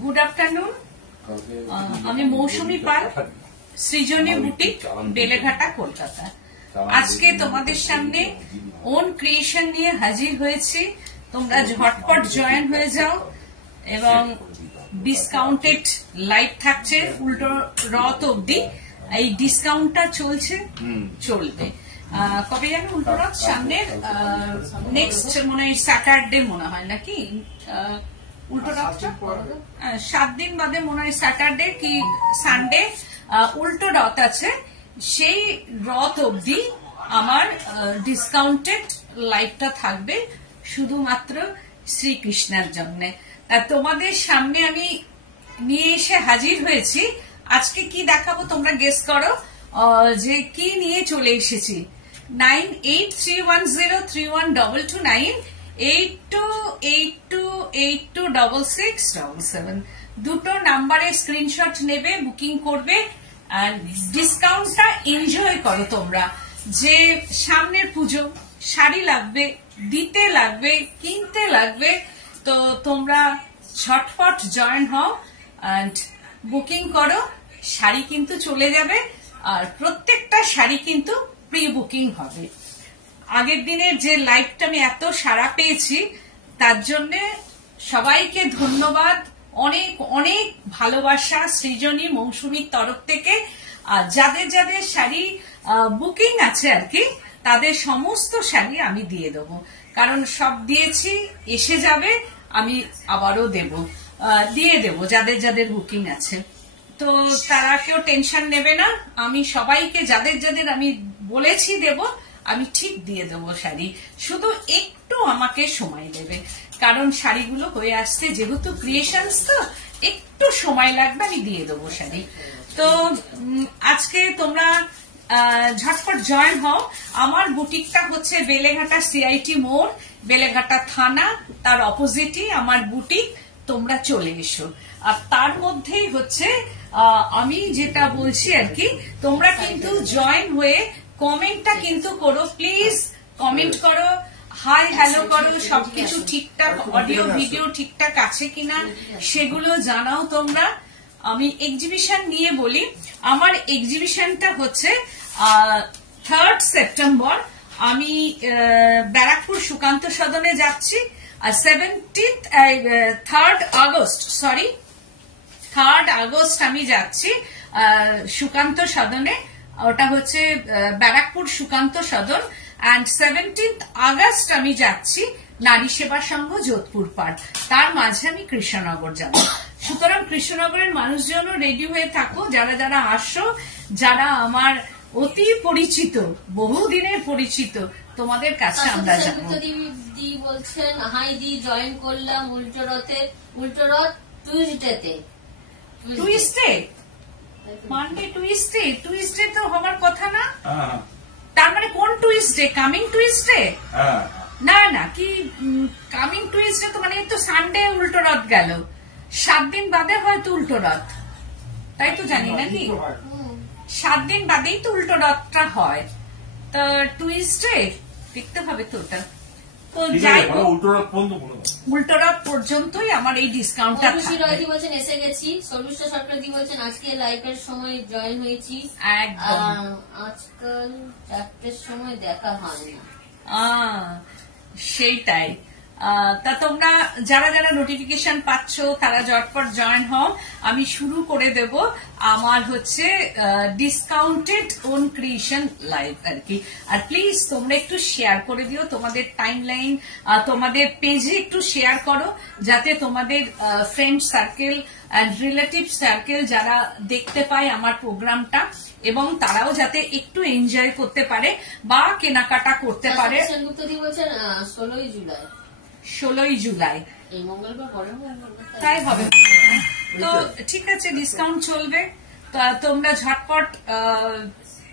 Good afternoon. আমি মৌসুমী পাল, সৃজনী boutique, Beleghata, Kolkata. আজকে তোমাদের সামনে ওন ক্রিয়েশন নিয়ে হাজির হয়েছি। তোমরা ঝটপট জয়েন হয়ে যাও এবং ডিসকাউন্টেড লাইভ থাকছে উল্টো রথ অব্দি। এই ডিসকাউন্টটা চলবে কবে জানো? উল্টো রথ সামনের নেক্সট মনে হয় স্যাটারডে মনে হয় নাকি, উল্টো রথটা 7 দিন বাদে মনে হয় স্যাটারডে কি সানডে উল্টো রথ আছে। সেই রথ অব্দি আমার ডিসকাউন্টেড লাইভটা থাকবে শুধুমাত্র শ্রীকৃষ্ণের জন্য। তোমাদের সামনে আমি নিয়ে এসে হাজির হয়েছি। আজকে কি দেখাবো তোমরা গেস করো যে কি নিয়ে চলে এসেছি। 9831031229 8282826677 দুটো নাম্বারে স্ক্রিনশট নেবে, বুকিং করবে আর ডিসকাউন্টটা এনজয় করো। তোমরা যে সামনের পুজো, শাড়ি লাগবে, দিতে লাগবে, কিনতে লাগবে, তো তোমরা ঝটপট জয়েন হও এন্ড বুকিং করো। শাড়ি কিন্তু চলে যাবে আর প্রত্যেকটা শাড়ি কিন্তু প্রি বুকিং হবে। আগের দিনের যে লাইভটা আমি এত সাড়া পেয়েছি তার জন্য সবাইকে ধন্যবাদ, অনেক অনেক ভালোবাসা সৃজনী মৌসুমীর তরফ থেকে। আর যাদের যাদের শাড়ি বুকিং আছে আর কি, তাদের সমস্ত শাড়ি আমি দিয়ে দেবো, কারণ সব দিয়েছি, এসে যাবে, আমি আবারও দিয়ে দেব যাদের যাদের বুকিং আছে। তো তারা কেউ টেনশন নেবে না, আমি সবাইকে যাদের যাদের আমি বলেছি দেব, আমি ঠিক দিয়ে দেবো শাড়ি। শুধু একটু আমাকে সময় দেবে, কারণ শাড়িগুলো হয়ে আসছে, যেহেতু ক্রিয়েশনস তো একটু সময় লাগবে, আমি দিয়ে দেবো শাড়ি। তো আজকে তোমরা ঝটপট জয়েন হও। আমার বুটিকটা হচ্ছে বেলেঘাটা সিআইটি মোড়, বেলেঘাটা থানা, তার অপোজিটই আমার বুটিক। তোমরা চলে এসো। আর তার মধ্যেই হচ্ছে আমি যেটা বলছি আর কি, তোমরা কিন্তু জয়েন হয়ে কমেন্টটা কিন্তু করো, প্লিজ কমেন্ট করো, হাই হ্যালো করো, সবকিছু ঠিকঠাক, অডিও ভিডিও ঠিকঠাক আছে কিনা সেগুলো জানাও তোমরা। আমি এক্সিবিশন নিয়ে বলি, আমার এক্সিবিশনটা হচ্ছে 3rd সেপ্টেম্বর। আমি ব্যারাকপুর সুকান্ত সদনে যাচ্ছি। আর 3rd আগস্ট আমি যাচ্ছি সুকান্ত সদনে। ওটা হচ্ছে ব্যারাকপুর সুকান্ত সদন। অ্যান্ড 17th আগস্ট আমি যাচ্ছি নারী সেবা সংঘ যোধপুর পাড়। তার মাঝে আমি কৃষ্ণনগর যাব। সুতরাং কৃষ্ণনগরের মানুষজনও রেডি হয়ে থাকো, যারা যারা আসো, যারা আমার অতি পরিচিত, বহুদিনের পরিচিত, তোমাদের কাছে আমরা যাবো। বলছেন হাই দি, জয়েন করলাম উল্টো রথ টুইসডেতে। মানডে টুইসডে তো হওয়ার কথা না? তার মানে কোন টুইসডে? Coming Tuesday? না কি কামিং টুইসডে তো মানে তো সানডে উল্টো রথ গেল, 7 দিন বাদে হয়তো উল্টো রথ, তাই তো জানি নাকি? 7 দিন বাদেই তো উল্টো রথটা হয়। তা টুইসডে দেখতে হবে তো ওটা। তো যাই হোক, উল্টো রথ পর্যন্তই আমার এই ডিসকাউন্টটা থাকবে। বলছেন এসে গেছি। সর্বিষ্ঠা সরকারদি বলছেন আজকে লাইভের সময় জয়েন হয়েছি, আজকাল 4টের সময় দেখা হয় না। সেইটাই। তা তোমরা যারা যারা নোটিফিকেশন পাচ্ছ তারা ঝটপট জয়েন হও। আমি শুরু করে দেব আমার হচ্ছে ডিসকাউন্টেড ওন ক্রিয়েশন লাইভ আর কি। আর প্লিজ তোমরা একটু শেয়ার করে দিও, তোমাদের টাইমলাইন, তোমাদের পেজে একটু শেয়ার করো, যাতে তোমাদের friend circle and relative circle যারা দেখতে পায় আমার প্রোগ্রামটা, এবং তারাও যাতে একটু এনজয় করতে পারে বা কেনাকাটা করতে পারে। 16ই জুলাই তাই হবে। তো ঠিক আছে, ডিসকাউন্ট চলবে, তোমরা ঝটপট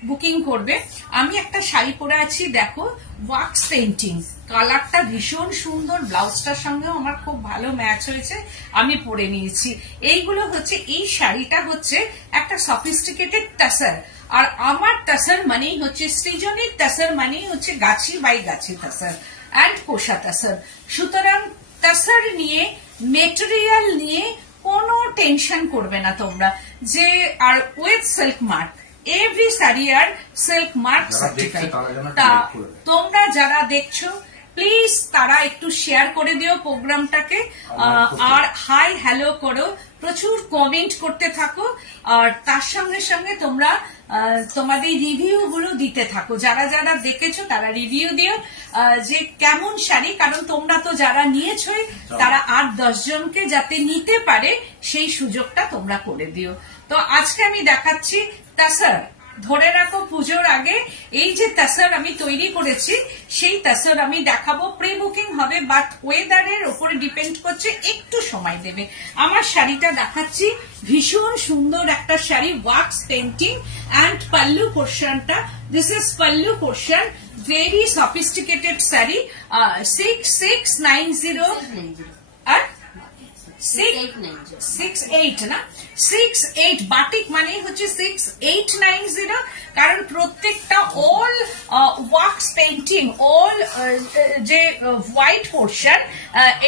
বুকিং করবে। আমি একটা শাড়ি পরে আছি, দেখো, ওয়াক্স পেইন্টিং, কালারটা ভীষণ সুন্দর, ব্লাউজটার সঙ্গেও আমার খুব ভালো ম্যাচ হয়েছে, আমি পরে নিয়েছি। এইগুলো হচ্ছে, এই শাড়িটা হচ্ছে একটা সফিস্টিকেটেড টাসার। আর আমার টাসার মানেই হচ্ছে, সৃজনীর টাসার মানেই হচ্ছে গাছি বাই গাছি টাসার অ্যান্ড কোষা টাসার। সুতরাং টাসার নিয়ে, মেটেরিয়াল নিয়ে কোনো টেনশন করবে না তোমরা যে are with silk mark, every sari are silk mark certified. তা তোমরা যারা দেখছো প্লিজ তারা একটু শেয়ার করে দিও প্রোগ্রামটাকে, আর হাই হ্যালো করো, প্রচুর কমেন্ট করতে থাকো, আর তার সঙ্গে সঙ্গে তোমরা তোমাদের রিভিউ গুলো দিতে থাকো। যারা যারা দেখেছো তারা রিভিউ দিও যে কেমন শাড়ি, কারণ তোমরা তো যারা নিয়েছোই তারা 8-10 জনকে যাতে নিতে পারে সেই সুযোগটা তোমরা করে দিও। তো আজকে আমি দেখাচ্ছি তাসার। ধরে রাখো পুজোর আগে এই যে তাসার আমি তৈরি করেছি সেই তাসার আমি দেখাবো। প্রি বুকিং হবে, বাট ওয়েদারের উপরে ডিপেন্ড করছে, একটু সময় দেবে। আমার শাড়িটা দেখাচ্ছি, ভীষণ সুন্দর একটা sari, wax painting and pallu পোর্শনটা, this is pallu portion, very sophisticated sari. 6690 আর 68 না 68 বাটিক মানে হচ্ছে 6890, কারণ প্রত্যেকটা অল ওয়াক্স পেন্টিং, অল যে হোয়াইট পোর্শন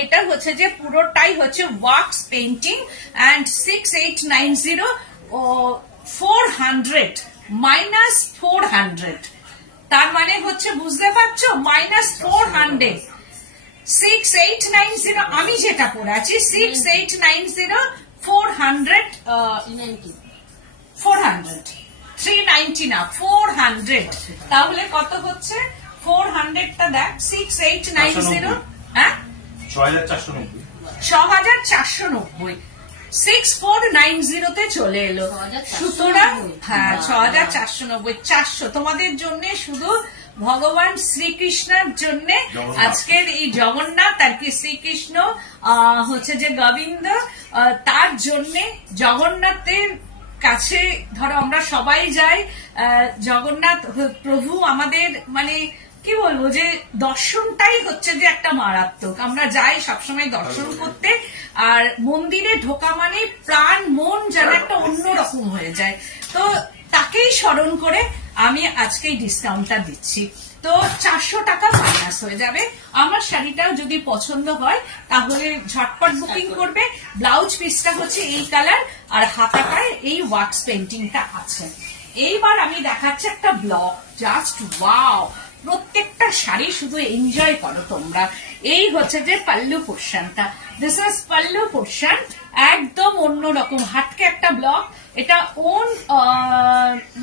এটা হচ্ছে যে পুরোটাই হচ্ছে ওয়াক্স পেন্টিং। অ্যান্ড 6890 400 মাইনাস 400, তার মানে হচ্ছে বুঝতে পারছো -400। 6890 আমি যেটা পরে আছি 6890 400 390 না 400, তাহলে কত হচ্ছে 400টা দেখ 6890 হ্যাঁ 6490 6490 তে চলে এলো। সুতরাং হ্যাঁ 6490 400 তোমাদের জন্য, শুধু ভগবান শ্রীকৃষ্ণের জন্য আজকের এই জগন্নাথ আর কি শ্রীকৃষ্ণ হচ্ছে যে গোবিন্দ, তার জন্য জগন্নাথের কাছে ধরো আমরা সবাই যাই, জগন্নাথ প্রভু আমাদের মানে কি বলবো যে দর্শনটাই হচ্ছে যে একটা মারাত্মক, আমরা যাই সবসময় দর্শন করতে, আর মন্দিরে ঢোকা মানে প্রাণ মন যেন একটা অন্যরকম হয়ে যায়। তো তাকেই স্মরণ করে আমি আজকে ডিসকাউন্টটা দিচ্ছি। তো 400 টাকা মাইনাস হয়ে যাবে। আমার শাড়িটাও যদি পছন্দ হয় তাহলে ঝটপট বুকিং করবে। ব্লাউজ পিসটা হচ্ছে এই কালার, আর হাতাটায় এই ওয়াক্স পেন্টিংটা আছে। এইবার আমি দেখাচ্ছি একটা ব্লক, জাস্ট ওয়াও, প্রত্যেকটা শাড়ি শুধু এনজয় করো তোমরা। এই হচ্ছে যে পাল্লু পোর্শনটা, দিস ইজ পাল্লু পোর্শন, একদম অন্যরকম হাটকে একটা ব্লক। এটা ওন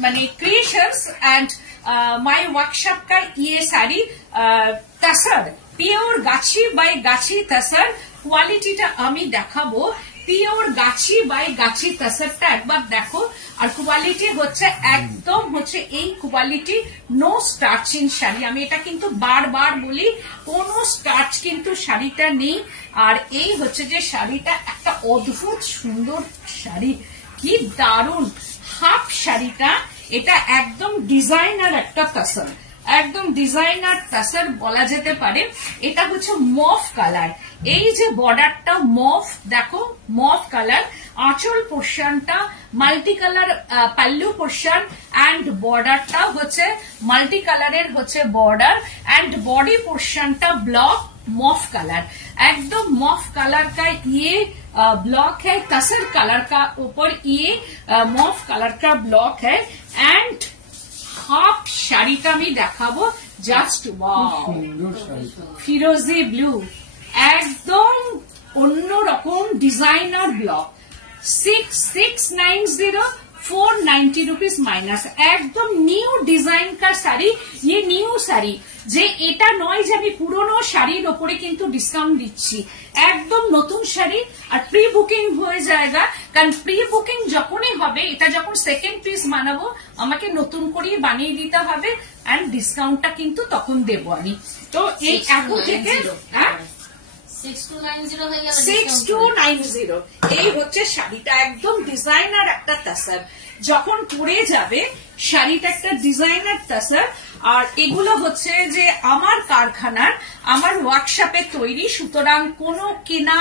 মানে ক্রিয়েশনস एंड माय वर्कशॉप का ये साड़ी तसर পিওর গাছি বাই গাছি তসর। কোয়ালিটিটা আমি দেখাবো, পিওর গাছি বাই গাছি তসরটা একবার দেখো, আর কোয়ালিটি হচ্ছে একদম হচ্ছে এই কোয়ালিটি, নো স্টার্চিং শাড়ি। আমি এটা কিন্তু বারবার বলি, কোনো স্টার্চ কিন্তু শাড়িটা নেই। আর এই হচ্ছে যে শাড়িটা একটা অদ্ভুত সুন্দর শাড়ি, কি দারুণ হাফ শাড়িটা, এটা একদম ডিজাইনার একটা তসর, একদম ডিজাইনার তসর বলা যেতে পারে। এটা হচ্ছে মফ কালার, এই যে বর্ডারটা মফ, দেখো মফ কালার। আঁচল পোর্শনটা multi colour pallu portion, and বর্ডারটা হচ্ছে মাল্টি কালারের হচ্ছে বর্ডার, অ্যান্ড বডি পোর্শনটা ব্লক मॉफ कलर, एकदम मॉफ कलर का ये ब्लॉक है, तसर कलर का ऊपर ये मॉफ कलर का ब्लॉक है। एंड हाफ শাড়িটা আমি দেখাবো, জাস্ট ওয়াও, ফিরোজি ব্লু, একদম অন্যরকম ডিজাইনার ব্লক। 6690 490 रुपीज माइनस, एकदम নিউ ডিজাইন का শাড়ি। ये নিউ শাড়ি, যে এটা নয় যে আমি পুরনো শাড়ির ওপরে কিন্তু ডিসকাউন্ট দিচ্ছি, একদম নতুন শাড়ি। আর প্রি বুকিং হয়ে যায়গা, কারণ প্রি বুকিং যখনই হবে, এটা যখন সেকেন্ড পিস বানাবো আমাকে নতুন করে বানিয়ে দিতে হবে, এন্ড ডিসকাউন্টটা কিন্তু তখন দেবো আমি। তো এই এখন থেকে 6290 এই হচ্ছে শাড়িটা, একদম ডিজাইনার একটা তসর। যখন পরে যাবে শাড়িটা একটা ডিজাইনার তসর। আর এগুলো হচ্ছে যে আমার কারখানার, আমার ওয়ার্কশপে তৈরি, সুতরাং কোনো কেনা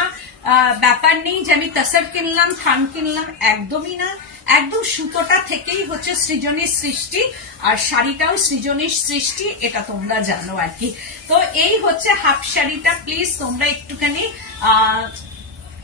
ব্যাপার নেই যে আমি তসর কিনলাম থান কিনলাম, একদমই না। একদম সুতোটা থেকেই হচ্ছে সৃজনের সৃষ্টি, আর শাড়িটাও সৃজনের সৃষ্টি, এটা তোমরা জানো আর কি। তো এই হচ্ছে হাফ শাড়িটা, প্লিজ তোমরা একটুখানি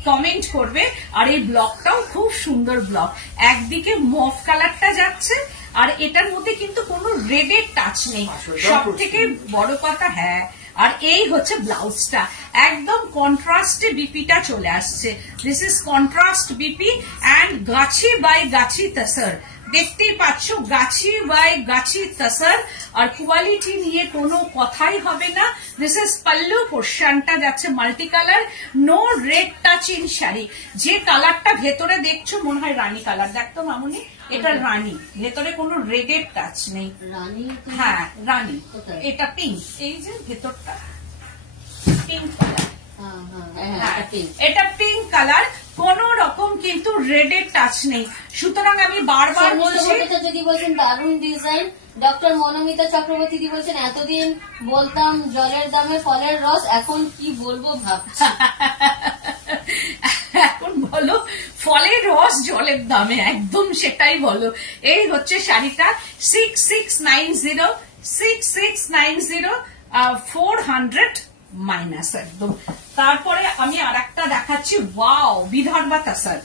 কমেন্ট করবে। আর এই ব্লকটাও খুব সুন্দর ব্লক, একদিকে মফ কালারটা যাচ্ছে আর এটার মধ্যে কিন্তু কোনো রেডের টাচ নেই, সব থেকে বড় কথা। হ্যাঁ, আর এই হচ্ছে ব্লাউজটা, একদম কন্ট্রাস্টে বিপিটা চলে আসছে। This is contrast BP and Gachhi by গাছি তসর, দেখতেই পাচ্ছ গাছি by Gachhi tussar, R quality নিয়ে কোনো কথাই হবে না। দিস ইজ পাল্লু পোর্শনটা যাচ্ছে multi colour, no red touch in sari. যে কালারটা ভেতরে দেখছো মনে হয় রানী কালার, দেখতো মামুনি, এটা রানী, ভেতরে কোনো রেডের টাচ নেই। হ্যাঁ রানী, এটা পিঙ্ক, এই যে ভেতরটা পিঙ্ক কালার, এটা পিঙ্ক কালার, কোন রকম কিন্তু রেডের টাচ নেই। সুতরাং আমি বারবার বলছি, যদি বলছেন দারুণ ডিজাইন। ডক্টর মনোমিতা চক্রবর্তী দি বলছেন এতদিন বলতাম জলের দামে ফলের রস, এখন কি বলবো ভাবছি। এখন বলো ফলের রস জলের দামে, একদম সেটাই বলো। এই হচ্ছে শাড়িটা 6690, 6690, 400 মাইনাস একদম। তারপরে আমি আর একটা দেখাচ্ছি, ওয়াও, বিদর্ভা তসর,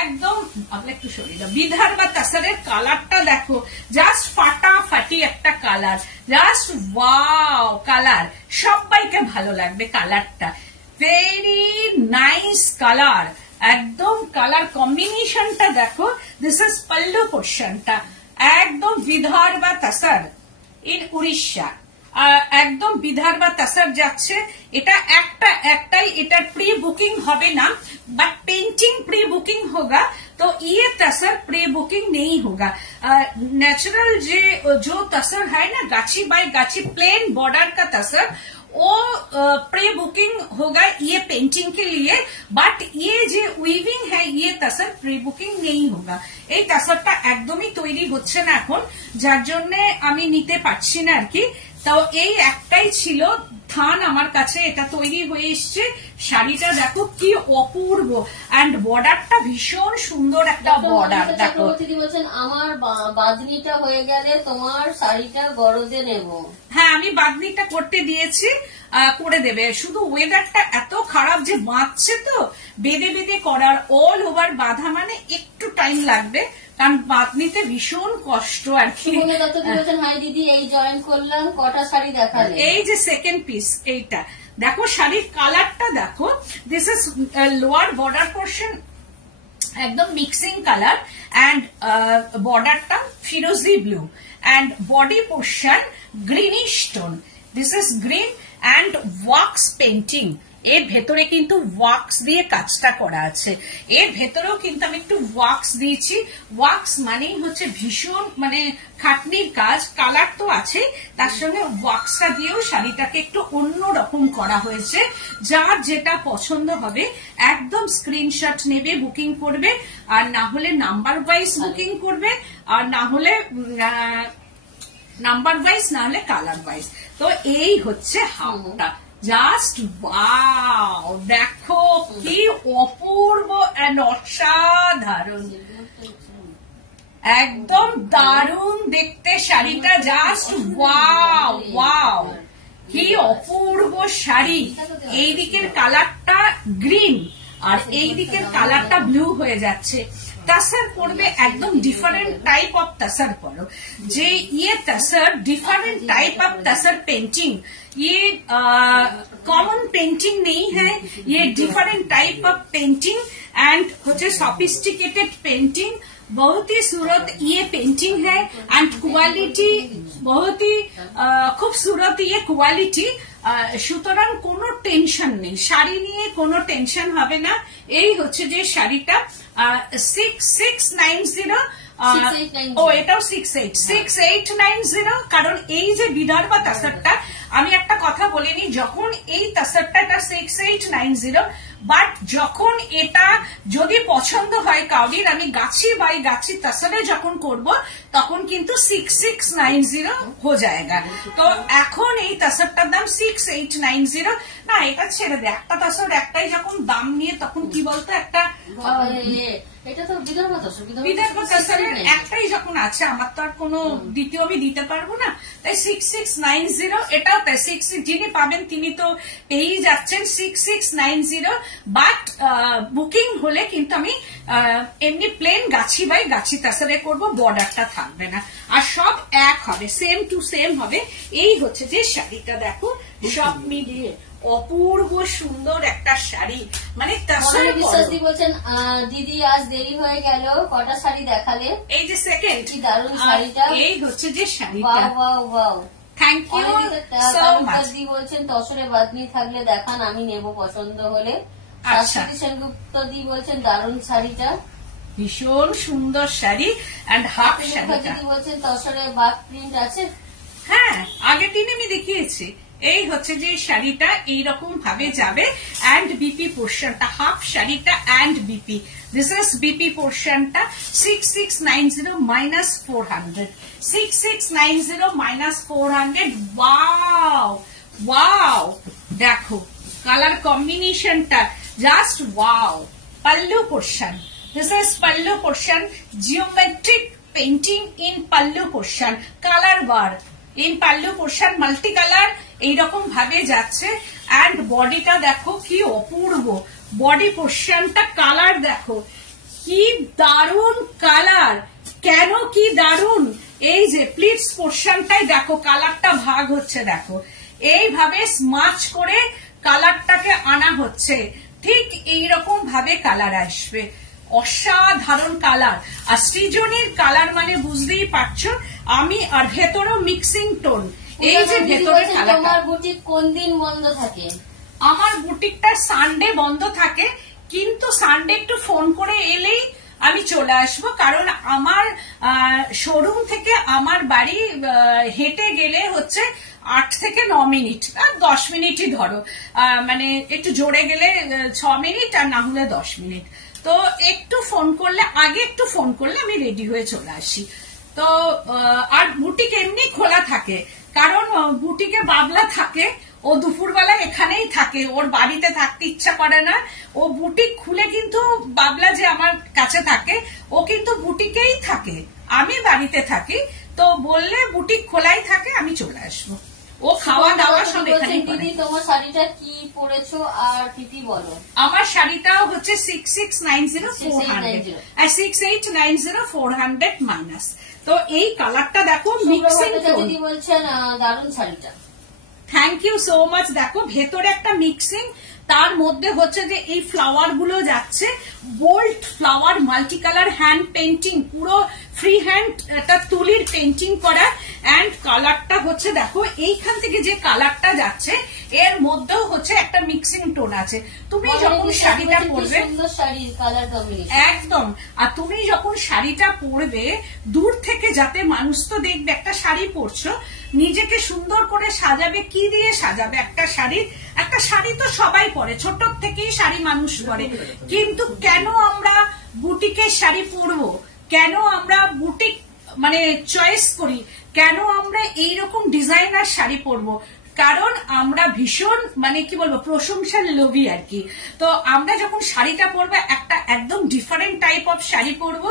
একদম আমরা একটু সরি না, বিদর্ভা তসরের কালারটা দেখো, জাস্ট ফাটাফাটি একটা কালার, জাস্ট ওয়াও কালার, সবাইকে ভালো লাগবে কালারটা, ভেরি নাইস কালার, একদম কালার কম্বিনেশনটা দেখো। দিস ইজ পাল্লু পোর্শনটা, একদম বিদর্ভা তসর ইন উড়িষ্যা, একদম বিদর্ভা তসর যাচ্ছে। এটা একটাই, এটার প্রি বুকিং হবে না, बट पेंटिंग प्री बुकिंग होगा, तो ये तसर प्री बुकिंग नहीं होगा। नेचुरल जो तसर है ना, गाछी बाय गाछी प्लेन बॉर्डर का तसर, वो प्री बुकिंग होगा ये पेंटिंग के लिए, बट ये जो उइविंग है ये तसर प्री बुकिंग नहीं होगा। এই তসরটা একদমই তৈরি হচ্ছে না এখন, যার জন্য আমি নিতে পারছি না আর কি। তো এই একটাই ছিল থান আমার কাছে, এটা তৈরি হয়ে এসছে। শাড়িটা দেখো কি অপূর্ব, এন্ড বর্ডারটা ভীষণ সুন্দর একটা বর্ডার দেখো। বলছেন আমার বাঁধনিটা হয়ে গেলে তোমার শাড়িটা গরদে নেব। হ্যাঁ, আমি বাঁধনিটা করতে দিয়েছি, করে দেবে। শুধু ওয়েদারটা এত খারাপ যে বাঁধছে, তো বেঁধে বেঁধে করার, অল ওভার বাঁধা মানে একটু টাইম লাগবে, কারণ বাঁধনিতে ভীষণ কষ্ট আর কি। হাই দিদি, এই জয়েন করলাম, কটা শাড়ি দেখালে? এই যে সেকেন্ড পিস, এইটা দেখো, শাড়ির কালারটা দেখো, this is lower border portion, একদম মিক্সিং কালার, অ্যান্ড বর্ডারটা ফিরোজি blue, and body portion greenish tone, this is green and wax painting. এর ভেতরে কিন্তু ওয়াক্স দিয়ে কাজটা করা আছে, এর ভেতরেও কিন্তু আমি একটু ওয়াক্স দিয়েছি। ওয়াক্স মানেই হচ্ছে ভীষণ মানে খাটনির কাজ, কালার তো আছে, তার সঙ্গে ওয়াক্সটা দিয়েও শাড়িটাকে একটু অন্য রকম করা হয়েছে। যার যেটা পছন্দ হবে একদম স্ক্রিনশট নেবে, বুকিং করবে, আর না হলে নাম্বার ওয়াইজ বুকিং করবে, আর না হলে নাম্বার ওয়াইজ, না হলে কালার ওয়াইজ। তো এই হচ্ছে হাফটা, জাস্ট ওয়াও, দেখো কি অপূর্ব এন্ড অসাধারণ, একদম দারুণ দেখতে শাড়িটা, জাস্ট ওয়াও ওয়াও, কি অপূর্ব শাড়ি। এই দিকের কালারটা গ্রিন আর এই দিকের কালারটা ব্লু হয়ে যাচ্ছে। तसर पड़े एकदम डिफरेंट टाइप ऑफ तसर पड़ो, जे ये tussar different type of tussar painting, ये कॉमन पेंटिंग नहीं है, ये different type of painting and होचे सोफिस्टिकेटेड पेंटिंग। बहुत ही सूरत ये पेंटिंग है एंड क्वालिटी बहुत ही खूबसूरत ये क्वालिटी। সুতরাং কোনো টেনশন নেই, শাড়ি নিয়ে কোনো টেনশন হবে না। এই হচ্ছে যে শাড়িটা 6690, ও এটাও 6890, কারণ এই যে বিদর্ভা তসরটা, আমি একটা কথা বলিনি, যখন এই তসরটা 6890, বাট যখন এটা যদি পছন্দ হয় কাউরির, আমি গাছি বাই গাছি তসরে যখন করব তখন কিন্তু 6690 হয়ে যায়গা। তো এখন এই তসরটার দাম 6890 না, এটা ছেড়ে দে, একটা তসর একটাই যখন দাম নিয়ে তখন কি বলতো, একটা বিদর্ভা তসরের একটাই যখন আছে, আমার তো আর কোনো দ্বিতীয় আমি দিতে পারবো না, তাই 6690 এটাও তাই। যিনি পাবেন তিনি তো পেয়েই যাচ্ছেন 6690, বাট বুকিং হলে কিন্তু আমি এমনি প্লেন গাছি বাই গাছি তাসারে করব, বর্ডারটা থাকবে না, আর সব এক হবে, সেম টু সেম হবে। এই হচ্ছে যে শাড়িটা, দেখো সব মিলিয়ে অপূর্ব সুন্দর একটা শাড়ি, মানে তাসার বিশ্বাসী বলছেন দিদি আজ দেরি হয়ে গেল, কটা শাড়ি দেখালে? এই যে সেকেন্ড, কি দারুণ শাড়িটা, এই হচ্ছে যে শাড়িটা। Wow wow, thank you so much. দি বলছেন তসরে বাদনি থাকলে দেখান, আমি নেব পছন্দ হলে। আচ্ছা, সেনগুপ্ত দি বলছেন দারুণ শাড়িটা, ভীষণ সুন্দর শাড়ি এন্ড হাফ শাড়িটা। দিদি বলছেন তসরে বাক প্রিন্ট আছে। হ্যাঁ, আগের দিন আমি দেখিয়েছি। এই হচ্ছে যে শাড়িটা এইরকম ভাবে যাবে, এন্ড বিপি পোর্শনটা, হাফ শাড়িটা and BP, this is BP পোর্শনটা 6690 মাইনাস 400, 6690 মাইনাস 400। ওয়াও ওয়াও, দেখো কালার কম্বিনেশনটা just wow. Pallu portion, this is pallu portion, geometric painting in pallu portion, colour bar in pallu portion, multi colour এইরকম ভাবে যাচ্ছে। এন্ড বডিটা দেখো কি অপূর্ব, বডি পোর্শনটা কালার দেখো কি দারুণ কালার, কেন কি দারুণ, এই যে প্লিটস পোর্শনটাই দেখো কালারটা ভাগ হচ্ছে, দেখো এইভাবে স্মাচ করে কালারটাকে আনা হচ্ছে, ঠিক এইরকম ভাবে কালার আসবে, অসাধারণ কালার। আর সৃজনীর কালার মানে বুঝতেই পারছো, আমি আর ভেতরেও মিক্সিং টোন। এই যে ভেতরে তোমার বুটিক কোন দিন বন্ধ থাকে? আমার বুটিকটা সানডে বন্ধ থাকে, কিন্তু সানডে একটু ফোন করে এলেই আমি চলে আসবো, কারণ আমার শোরুম থেকে আমার বাড়ি হেঁটে গেলে হচ্ছে 8 থেকে 9 মিনিট, 10 মিনিটই ধরো, মানে একটু জোরে গেলে 6 মিনিট আর না হলে 10 মিনিট। তো একটু ফোন করলে, আগে একটু ফোন করলে আমি রেডি হয়ে চলে আসি। তো আর বুটিক এমনি খোলা থাকে, কারণ বুটিকে বাবলা থাকে, ও দুপুরবেলা এখানেই থাকে, ওর বাড়িতে থাকতে ইচ্ছা করে না, ও বুটিক খুলে কিন্তু বাবলা যে আমার কাছে থাকে ও কিন্তু বুটিকেই থাকে, আমি বাড়িতে থাকি, তো বললে বুটিক খোলাই থাকে, আমি চলে আসবো, ও খাওয়া দাওয়া সব এখানেই করে। দিদি তোমার শাড়িটা কি পরেছো আর তিথি বলো? আমার শাড়িটাও হচ্ছে 6690 400 আর 6890 400 মাইনাস। তো এই কালারটা দেখো মিক্সিং টোন, দিদি বলছেন দারুণ শাড়িটা। Thank you so much. দেখো ভেতরে একটা মিক্সিং, তার মধ্যে হচ্ছে যে এই ফ্লাওয়ার গুলো যাচ্ছে, bold flower, multi colour hand painting, পুরো ফ্রি হ্যান্ড একটা তুলির পেন্টিং করা, এন্ড কালারটা হচ্ছে দেখো এইখান থেকে যে কালারটা যাচ্ছে এর মধ্যেও হচ্ছে একটা মিক্সিং টোন আছে। তুমি যখন শাড়িটা পরবে, একদম, আর তুমি যখন শাড়িটা পরবে দূর থেকে যাতে মানুষ তো দেখবে একটা শাড়ি পরছো, নিজেকে সুন্দর করে সাজাবে, কি দিয়ে সাজাবে একটা শাড়ি তো সবাই পরে, ছোট থেকেই শাড়ি মানুষ পরে, কিন্তু কেন আমরা বুটিকের শাড়ি পরবো, কেন আমরা বুটিক মানে চয়েস করি, কেন আমরা এইরকম ডিজাইনার শাড়ি পরবো, কারণ আমরা ভীষণ মানে কি বলবো প্রশংসার লোভী আর কি। তো আমরা যখন শাড়িটা পরবো একটা একদম ডিফারেন্ট টাইপ অফ শাড়ি পরবো,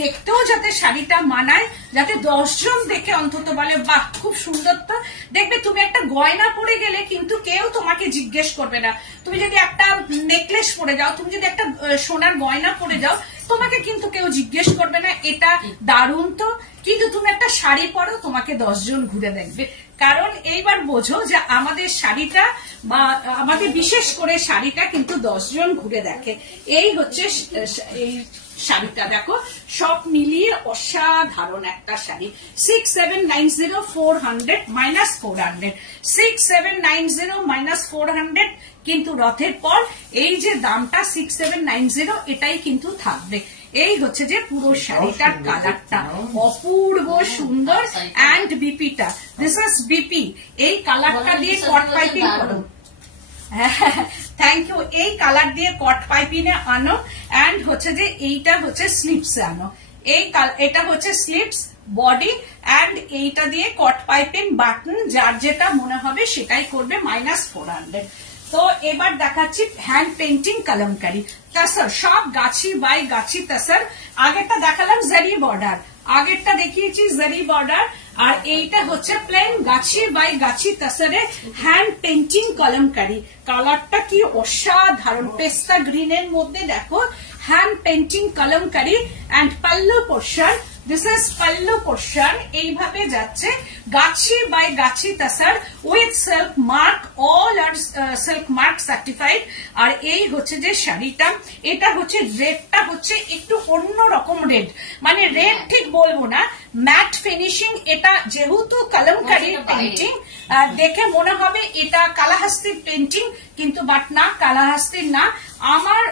দেখতেও যাতে শাড়িটা মানায়, যাতে 10 জন দেখে অন্তত বলে বাহ খুব সুন্দর। তো দেখবে তুমি একটা গয়না পরে গেলে কিন্তু কেউ তোমাকে জিজ্ঞেস করবে না, তুমি যদি একটা নেকলেস পরে যাও, তুমি যদি একটা সোনার গয়না পরে যাও, তোমাকে কিন্তু কেউ জিজ্ঞেস করবে না এটা দারুণ তো, কিন্তু তুমি একটা শাড়ি পরো তোমাকে 10 জন ঘুরে দেখবে। কারণ এইবার বোঝো যে আমাদের শাড়িটা বা আমাদের বিশেষ করে শাড়িটা কিন্তু 10 জন ঘুরে দেখে। এই হচ্ছে এই শাড়িটা, দেখো সব মিলিয়ে অসাধারণ একটা শাড়ি। 6790 400 মাইনাস 400, 6790 মাইনাস 400, কিন্তু রথের পর এই যে দামটা 6790 এটাই কিন্তু থাকবে। এই হচ্ছে যে পুরো শাড়িটার কালারটা অপূর্ব সুন্দর, এন্ড বিপিটা, দিস ইজ বিপি। এই কালারটা দিয়ে কট পাইপিং করো, থ্যাংক ইউ, এই কালার দিয়ে কট পাইপিনে আনো, এন্ড হচ্ছে যে এইটা হচ্ছে স্লিপসে আনো, এটা হচ্ছে স্লিপস বডি, এন্ড এইটা দিয়ে কট পাইপিং বাটন, যার যেটা মনে হবে সেটাই করবে, মাইনাস 400। তো এবার দেখাচ্ছি হ্যান্ড পেন্টিং কলমকারি তাসার, সব গাছি বাই গাছি তাসার। আগেরটা দেখালাম জারি বর্ডার, আগেরটা দেখিয়েছি জারি বর্ডার, আর এইটা হচ্ছে plane Gachhi by Gachhi তাসারে hand painting kalamkari. কালারটা কি অসাধারণ, পেস্তা গ্রিনের মধ্যে দেখো hand painting kalamkari. And pallu portion, this is pallu portion, এইভাবে যাচ্ছে gachhi by Gachhi tussar with silk mark, all are silk mark certified. আর এই হচ্ছে যে শাড়িটা, এটা হচ্ছে রেডটা হচ্ছে একটু অন্য রকম রেড, মানে রেড ঠিক বলবো না, ম্যাট ফিনিশিং। এটা যেহেতু কলমকারি পেন্টিং, দেখে মনে হবে এটা কালাহাস্তির পেন্টিং, কিন্তু বাট না, কালাহাস্তির না। আমার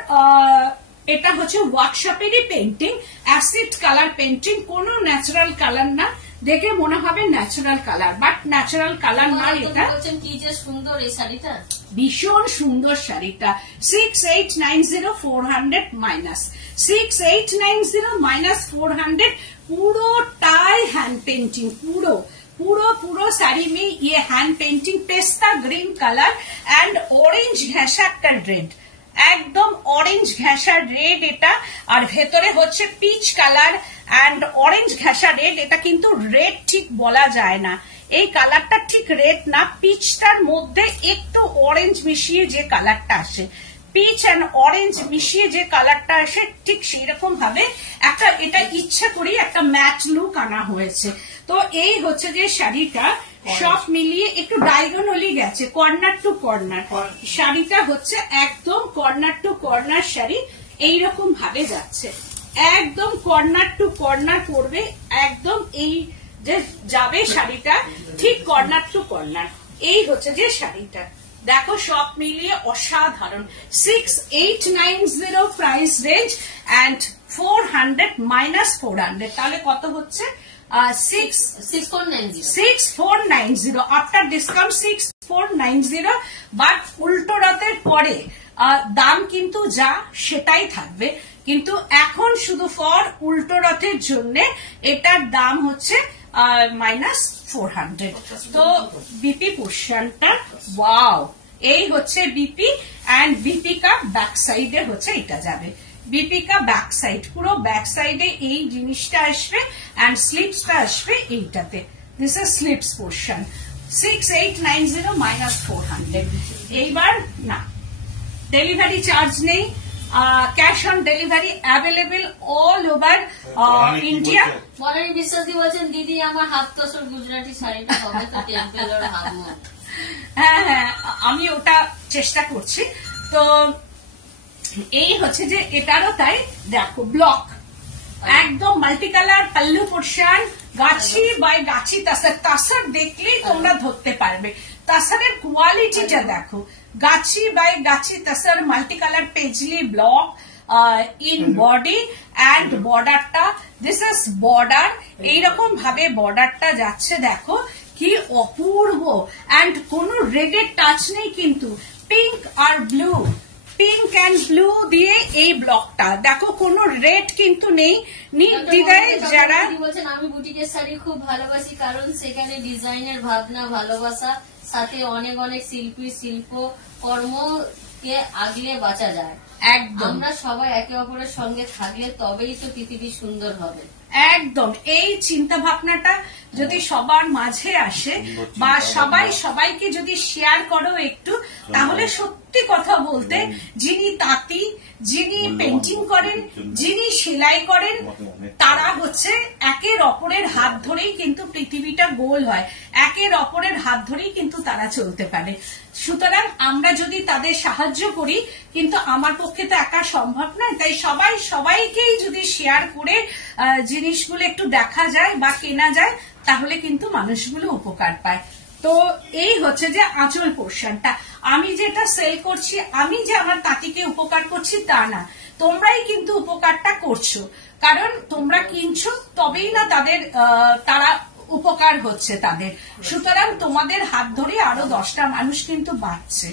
এটা হচ্ছে ওয়ার্কশপেরই পেন্টিং, অ্যাসিড কালার পেন্টিং, কোনো ন্যাচারাল কালার না। দেখে মনে হবে natural colour, but natural colour না। এটা কি যে সুন্দর এই শাড়িটা, ভীষণ সুন্দর শাড়িটা। 6890 400 মাইনাস 6890 মাইনাস 400, পুরোটাই হ্যান্ড পেন্টিং, পুরো पूरा पूरा साड़ी में ये हैंड पेंटिंग, पेस्ता ग्रीन कलर एंड ऑरेंज घেঁষা একটা রেড, একদম অরেঞ্জ ঘেঁষা রেড এটা। আর ভেতরে হচ্ছে পিচ কালার এন্ড অরেঞ্জ ঘেঁষা রেড। এটা কিন্তু রেড ঠিক বলা যায় না, এই কালারটা ঠিক রেড না, পিচটার মধ্যে একটু অরেঞ্জ মিশিয়ে যে কালারটা আসে, পিচ এন্ড অরেঞ্জ মিশিয়ে যে কালারটা আসে, ঠিক সেরকম ভাবে একটা এটা ইচ্ছা করি একটা ম্যাট লুক আনা হয়েছে। তো এই হচ্ছে যে শাড়িটা, সব মিলিয়ে একটু ডায়াগোনালি গেছে, কর্নার টু কর্নার। শাড়িটা হচ্ছে একদম কর্নার টু কর্নার শাড়ি, এইরকম ভাবে যাচ্ছে, একদম কর্নার টু কর্নার পড়বে, একদম এই যে যাবে শাড়িটা ঠিক কর্নার টু কর্নার। এই হচ্ছে যে শাড়িটা, দেখো সব মিলিয়ে অসাধারণ। 6890 প্রাইস রেঞ্জ এন্ড 400 মাইনাস 400, তাহলে কত হচ্ছে? 6490 আফটার ডিসকাউন্ট 6490। বাট উল্টো রাতের পরে দাম কিন্তু যা সেটাই থাকবে, কিন্তু এখন শুধু ফর উল্টো রথের জন্য এটার দাম হচ্ছে মাইনাস 400। তো বিপি পোর্শনটা ওয়াও, এই হচ্ছে বিপি এন্ড বিপি কা ব্যাক সাইডে হচ্ছে এটা যাবে, বিপি কা ব্যাক সাইড, পুরো ব্যাক সাইডে এই জিনিসটা আসবে এন্ড স্লিপসটা আসবে এইটাতে। This is slips portion. 6890 minus 400। এইবার না, ডেলিভারি চার্জ নেই, cash on delivery available all over India. Banani বিশ্বাসী বলছেন দিদি আমার হাত তসর গুজরাটি শাড়িটা হবে তো টেম্পেল আর হামো। হ্যাঁ হ্যাঁ, আমি ওটা চেষ্টা করছি। তো এই হচ্ছে যে এটারও তাই, দেখো ব্লক একদম মাল্টি কালার পাল্লু পোর্শন, গাছি বাই গাছি তাসার। তাসার দেখলেই তোমরা ধরতে পারবে, তাসারের কোয়ালিটিটা দেখো, গাছি by Gachhi tussar multi colour paisley block in body and বর্ডারটা, দিস ইজ বর্ডার, এইরকম ভাবে বর্ডারটা যাচ্ছে, দেখো কি অপূর্ব। এন্ড কোন রেডের টাচ নেই কিন্তু, পিঙ্ক আর ব্লু, পিঙ্ক এন্ড ব্লু দিয়ে এই ব্লকটা দেখো, কোনো রেড কিন্তু নেই। নির্দ্বিধায় যারা বলছেন আমি বুটিকের শাড়ি খুব ভালোবাসি, কারণ সেখানে ডিজাইনের ভাবনা, ভালোবাসা, সাথে অনেক অনেক শিল্পী শিল্প কর্মকে আগলে বাঁচা যায়। একদম আমরা সবাই একে অপরের সঙ্গে থাকলে তবেই তো পৃথিবী সুন্দর হবে। একদম এই চিন্তা ভাবনাটা যদি সবার মাঝে আসে বা সবাই সবাইকে যদি শেয়ার করো একটু, তাহলে সত্যি কথা বলতে যিনি তাঁতি, যিনি পেন্টিং করেন, যিনি সেলাই করেন, তারা হচ্ছে একের অপরের হাত ধরেই কিন্তু পৃথিবীটা গোল হয়, একের অপরের হাত ধরেই কিন্তু তারা চলতে পারে। সুতরাং আমরা যদি তাদের সাহায্য করি, কিন্তু আমার পক্ষে তো একা সম্ভব নয়, তাই সবাই সবাইকেই যদি শেয়ার করে জিনিসগুলো একটু দেখা যায় বা কেনা যায়, তাহলে কিন্তু মানুষগুলো উপকার পায়। তো এই হচ্ছে যে আঁচল পোর্শনটা। আমি যেটা সেল করছি, আমি যে আমার তাঁতিকে উপকার করছি তা না, তোমরাই কিন্তু উপকারটা করছো, কারণ তোমরা কিনছো তবেই না তাদের তারা উপকার হচ্ছে তাদের। সুতরাং তোমাদের হাত ধরে আরো 10টা মানুষ কিন্তু বাঁচছে।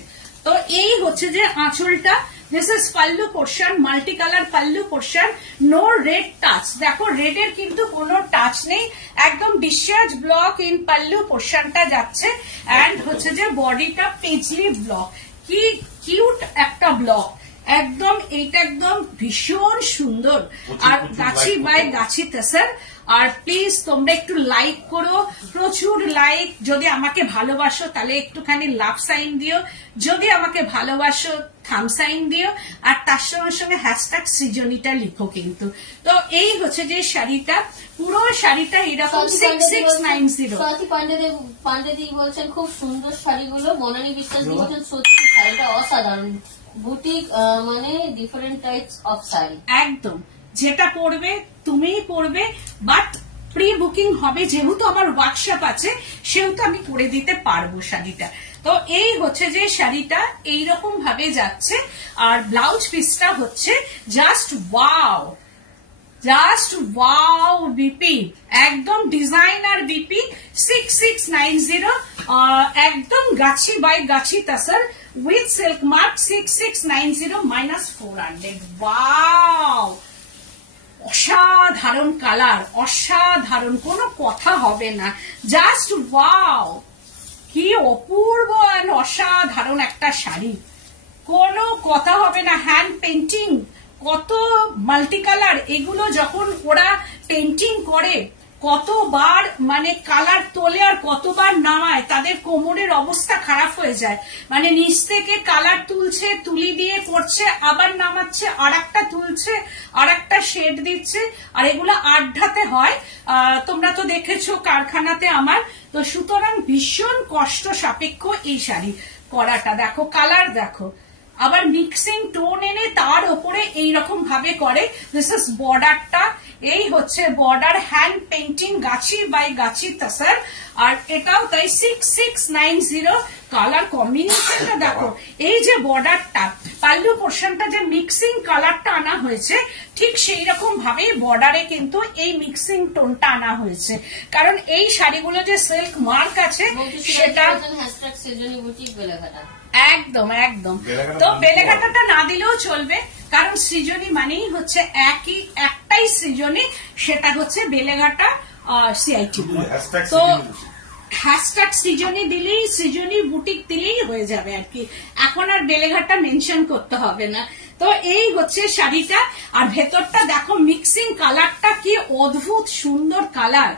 তো এই হচ্ছে যে আঁচলটা, this is pallu portion, multi colour pallu portion, no red touch. দেখো রেডের কিন্তু কোনো টাচ নেই, একদম ডিসচার্জ ব্লক ইন পাল্লু পোর্শনটা যাচ্ছে। এন্ড হচ্ছে যে বডিটা পেজলি ব্লক, কি কিউট একটা ব্লক, একদম এইটা একদম ভীষণ সুন্দর। আর গাছি বাই গাছি তেসার। আর প্লিজ তোমরা একটু লাইক করো, প্রচুর লাইক। যদি আমাকে ভালোবাসো তাহলে একটুখানি লাভ সাইন দিও, যদি আমাকে ভালোবাসো থাম সাইন দিও, আর তার সঙ্গে সঙ্গে হ্যাশট্যাগ সৃজনীটা লিখো কিন্তু। তো এই হচ্ছে যে শাড়িটা, পুরো শাড়িটা এরকম 6690। স্বাতি পান্ডেদি বলছেন খুব সুন্দর শাড়িগুলো। বনানী বিশ্বাস বলছেন সত্যি শাড়িটা অসাধারণ। বুটিক মানে ডিফারেন্ট টাইপস অফ শাড়ি। একদম, যেটা পরবে তুমিই পরবে, বাট প্রি বুকিং হবে। যেহেতু আমার ওয়ার্কশপ আছে সেহেতু আমি করে দিতে পারবো শাড়িটা। তো এই হচ্ছে যে শাড়িটা এইরকম ভাবে যাচ্ছে। আর ব্লাউজ পিসটা হচ্ছে just wow, just wow BP, একদম ডিজাইনার বিপি 6690, একদম গাছি by Gachhi tussar with silk mark 6690 -400। Wow, অসাধারণ কালার, অসাধারণ, কোনো কথা হবে না। জাস্ট ওয়াও, কি অপূর্ব আর অসাধারণ একটা শাড়ি, কোনো কথা হবে না। হ্যান্ড পেন্টিং, কত মাল্টি কালার, এগুলো যখন ওরা পেন্টিং করে কতবার মানে কালার তোলে আর কতবার নামায়, তাদের কোমরের অবস্থা খারাপ হয়ে যায়। মানে নিচ থেকে কালার তুলছে, তুলি দিয়ে করছে, আবার নামাচ্ছে, আর একটা তুলছে, আর একটা শেড দিচ্ছে, আর এগুলো আড্ডাতে হয়। তোমরা তো দেখেছো কারখানাতে আমার। তো সুতরাং ভীষণ কষ্ট সাপেক্ষ এই শাড়ি করাটা। দেখো কালার দেখো, আবার মিক্সিং টোন এনে তার উপরে এইরকম ভাবে করে। দিস ইজ বর্ডারটা, এই হচ্ছে border, hand painting Gachhi by গাছি তাসার। আর এটাও তাই 6690। কালার কম্বিনেশনটা দেখো, এই যে বর্ডারটা, পাল্লু পোর্শনটা যে মিক্সিং কালারটা আনা হয়েছে, ঠিক সেই রকম ভাবে বর্ডারে কিন্তু এই মিক্সিং টোনটা আনা হয়েছে। কারণ এই শাড়িগুলো যে সিল্ক মার্ক আছে সেটা একদম একদম। তো বেলেঘাটাটা না দিলেও চলবে, কারণ সৃজনী মানেই হচ্ছে একটাই সৃজনী, সেটা হচ্ছে বেলেঘাটা সিআইটি। তো হ্যাশট্যাগ সৃজনী দিলেই, সৃজনী বুটিক দিলেই হয়ে যাবে আর কি। এখন আর বেলেঘাটা মেনশন করতে হবে না। তো এই হচ্ছে শাড়িটা। আর ভেতরটা দেখো মিক্সিং কালারটা কি অদ্ভুত সুন্দর কালার,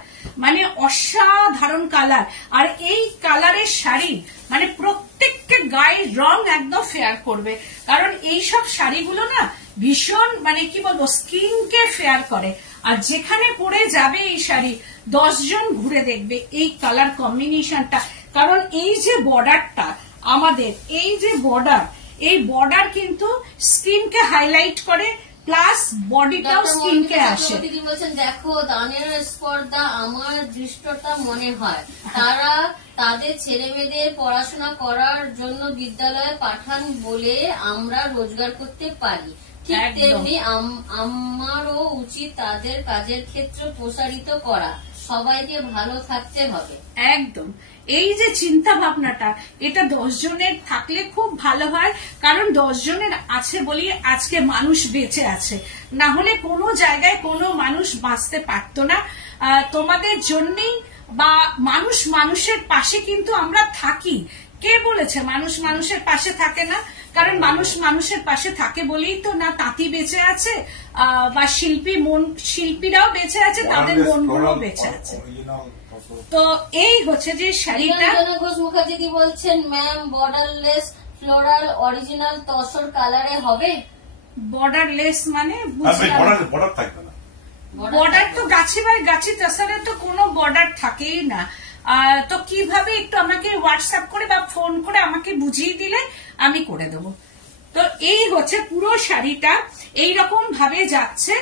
মানে অসাধারণ কালার। আর এই কালারের শাড়ি মানে প্রত্যেককে গায়ের রং একদম ফেয়ার করবে। কারণ এই সব শাড়িগুলো না ভীষণ মানে কি বলবো স্কিনকে ফেয়ার করে। আর যেখানে পরে যাবে এই শাড়ি 10 জন ঘুরে দেখবে এই কালার কম্বিনেশনটা। কারণ এই যে বর্ডারটা আমাদের, এই যে বর্ডার, এই বর্ডার কিন্তু স্কিনকে হাইলাইট করে, প্লাস বডিটাও স্কিনকে আসে। বলছেন দেখো দানের স্পর্ধা আমার দৃষ্টতা মনে হয়, তারা তাদের ছেলে মেয়েদের পড়াশোনা করার জন্য বিদ্যালয়ে পাঠান বলে আমরা রোজগার করতে পারি, ঠিক তেমনি আমারও উচিত তাদের কাজের ক্ষেত্র প্রসারিত করা। সবাইকে ভালো থাকতে হবে। একদম, এই যে চিন্তা ভাবনাটা, এটা 10 জনের থাকলে খুব ভালো হয়। কারণ 10 জনের আছে বলি আজকে মানুষ বেঁচে আছে, না হলে কোনো জায়গায় কোনো মানুষ বাঁচতে পারতো না। তোমাদের জন্যই বা মানুষ মানুষের পাশে কিন্তু আমরা থাকি। কে বলেছে মানুষ মানুষের পাশে থাকে না? কারণ মানুষ মানুষের পাশে থাকে বলেই তো না তাঁতি বেঁচে আছে, বা শিল্পীরাও বেঁচে আছে, তাদের মনগুলো বেঁচে আছে। তো এই হচ্ছে যে শাড়িটা। ঘোষ মুখার্জি বলছেন ma'am borderless floral original tussar কালারে হবে। বর্ডারলেস মানে বর্ডার থাকবে না। বর্ডার তো গাছি বাই গাছি তসরে তো কোনো বর্ডার থাকেই না। তো কিভাবে একটু আমাকে হোয়াটসঅ্যাপ করে বা ফোন করে আমাকে বুঝিয়ে দিলে আমি করে দেবো। তো এই হচ্ছে পুরো শাড়িটা এইরকম ভাবে যাচ্ছে,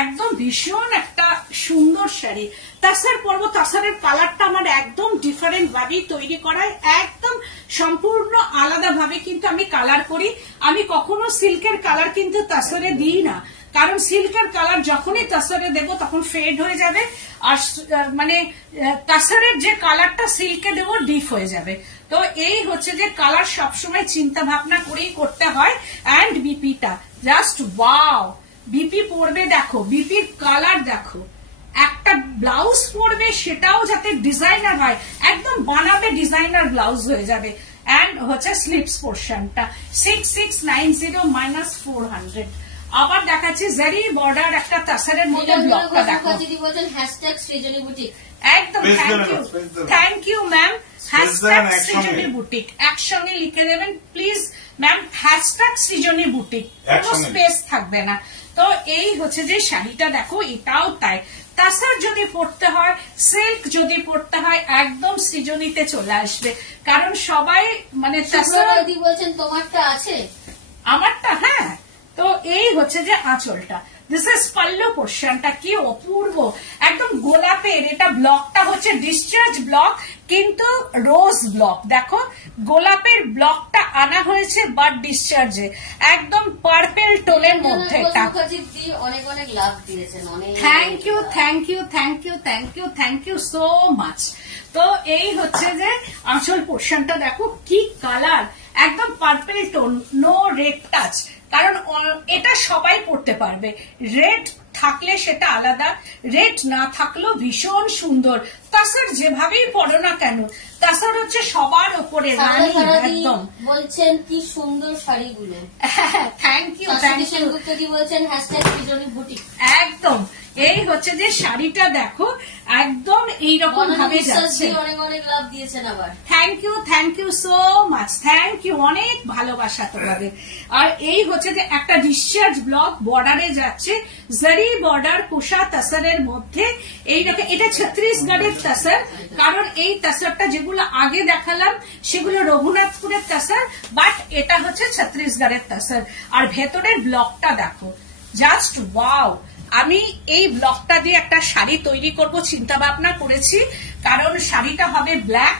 একদম ভীষণ একটা সুন্দর শাড়ি। তাসার পর্ব, তাসারের কালারটা আমার একদম ডিফারেন্ট ভাবেই তৈরি করায়, একদম সম্পূর্ণ আলাদা ভাবে কিন্তু আমি কালার করি। আমি কখনো সিল্কের কালার কিন্তু তাসারে দিই না, কারণ সিল্কের কালার যখনই তাসারে দেবো তখন ফেড হয়ে যাবে, আর মানে তাসারের যে কালারটা সিল্কে দেবো ডিপ হয়ে যাবে। তো এই হচ্ছে যে কালার সবসময় চিন্তা ভাবনা করেই করতে হয়। অ্যান্ড বিপিটা জাস্ট ওয়াও, বিপি পরবে দেখো, বিপির কালার দেখো, একটা ব্লাউজ পরবে সেটাও যাতে ডিজাইনার হয়, একদম বানাবে ডিজাইনার ব্লাউজ হয়ে যাবে। অ্যান্ড হচ্ছে স্লিপস পোর্শনটা 6690 মাইনাস 400। আবার দেখাচ্ছি জারি বর্ডার একটা তাসারের মধ্যে ব্লকটা দেখো। দিদি বলছেন হ্যাশট্যাগ সৃজনী বুটিক। একদম thank you ma'am. Hashtag Srijani boutique একসঙ্গে লিখে দেবেন please ma'am, hashtag Srijani boutique, কোনো স্পেস থাকবে না। তো এই হচ্ছে যে শাড়িটা দেখো, এটাও তাই। তাছাড়া যদি পড়তে হয়, সিল্ক যদি পড়তে হয়, একদম সৃজনীতে চলে আসবে, কারণ সবাই মানে দিদি বলছেন তোমারটা আছে, আমারটা হ্যাঁ। তো এই হচ্ছে যে আঁচলটা, দিস ইজ পাল্লু পোর্শনটা, কি অপূর্ব, একদম গোলাপের। এটা ব্লকটা হচ্ছে ডিসচার্জ ব্লক, কিন্তু রোজ ব্লক। দেখো গোলাপের ব্লকটা আনা হয়েছে বাট ডিসচার্জে, একদম পার্পেল টোনের মধ্যে। অনেক অনেক লাভ দিয়েছেন, thank you thank you thank you thank you thank you so much. তো এই হচ্ছে যে আঁচল পোর্শনটা দেখো, কি কালার, একদম purple tone, no red touch, কারণ এটা সবাই পড়তে পারবে। রেড থাকলে সেটা আলাদা, রেড না থাকলেও ভীষণ সুন্দর। তাছাড়া যেভাবেই পড়ো না কেন, তাছাড়া হচ্ছে সবার ওপরে রানী। একদম বলছেন কি সুন্দর শাড়িগুলো। Thank you thank you. বলছেন হ্যাশট্যাগ সৃজনী বুটিক। একদম এই হচ্ছে যে শাড়িটা দেখো, একদম এইরকম ভাবে যাচ্ছে। অনেক অনেক লাভ দিয়েছেন আবার। Thank you so much, thank you, অনেক ভালোবাসা তোমাদের। আর এই হচ্ছে যে একটা ডিসচার্জ ব্লক বর্ডারে যাচ্ছে, জারি বর্ডার কুশা তাসারের মধ্যে। এইরকম এটা ছত্তিশগড়ের তাসার, কারণ এই তাসারটা যেগুলো আগে দেখালাম সেগুলো রঘুনাথপুরের তাসার, বাট এটা হচ্ছে ছত্তিশগড়ের তাসার। আর ভেতরের ব্লকটা দেখো, জাস্ট ওয়াও। আমি এই ব্লকটা দিয়ে একটা শাড়ি তৈরি করব চিন্তা ভাবনা করেছি, কারণ শাড়িটা হবে ব্ল্যাক,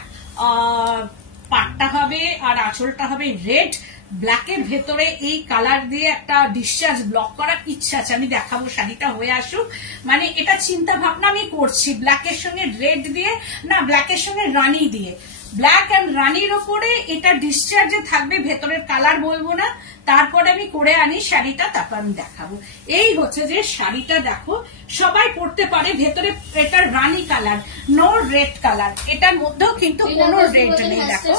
পাটটা হবে আর আঁচলটা হবে রেড। ব্ল্যাকের ভেতরে এই কালার দিয়ে একটা ডিসচার্জ ব্লক করার ইচ্ছা আছে, আমি দেখাবো শাড়িটা হয়ে আসুক। মানে এটা চিন্তা ভাবনা আমি করছি, ব্ল্যাকের সঙ্গে রেড দিয়ে না, ব্ল্যাকের সঙ্গে রানী দিয়ে, ব্ল্যাক অ্যান্ড রানীর ওপরে এটা ডিসচার্জে থাকবে, ভেতরের কালার বলবো না, তারপরে আমি করে আনি শাড়িটা, তারপর আমি দেখাবো। এই হচ্ছে যে শাড়িটা দেখো, সবাই পড়তে পারে। ভেতরে এটা রানী কালার, নো রেড কালার, এটার মধ্যেও কিন্তু কোনো রেড নেই। দেখো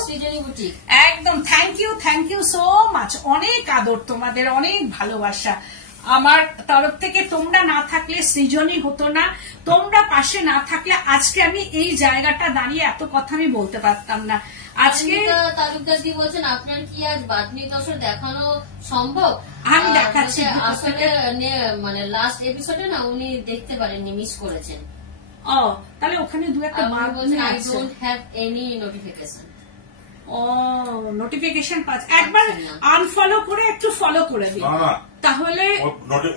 একদম থ্যাংক ইউ সো মাচ, অনেক আদর তোমাদের, অনেক ভালোবাসা। আমার তরফ থেকে তোমরা না থাকলে সৃজনী হতো না, তোমরা পাশে না থাকলে আজকে আমি এই জায়গাটা দাঁড়িয়ে এত কথা আমি বলতে পারতাম না। আজকে তালুকদার দি বলছেন আপনার কি আজ বাতনি দশর দেখানো সম্ভব? আমি দেখাচ্ছি, আসলে মানে লাস্ট এপিসোডে না উনি দেখতে পারেননি, মিস করেছেন। ও তাহলে ওখানে দু একটা বার বলছেন I don't have any notification. ও নোটিফিকেশন পাচ্ছে, একবার আনফলো করে একটু ফলো করে দিন, তাহলে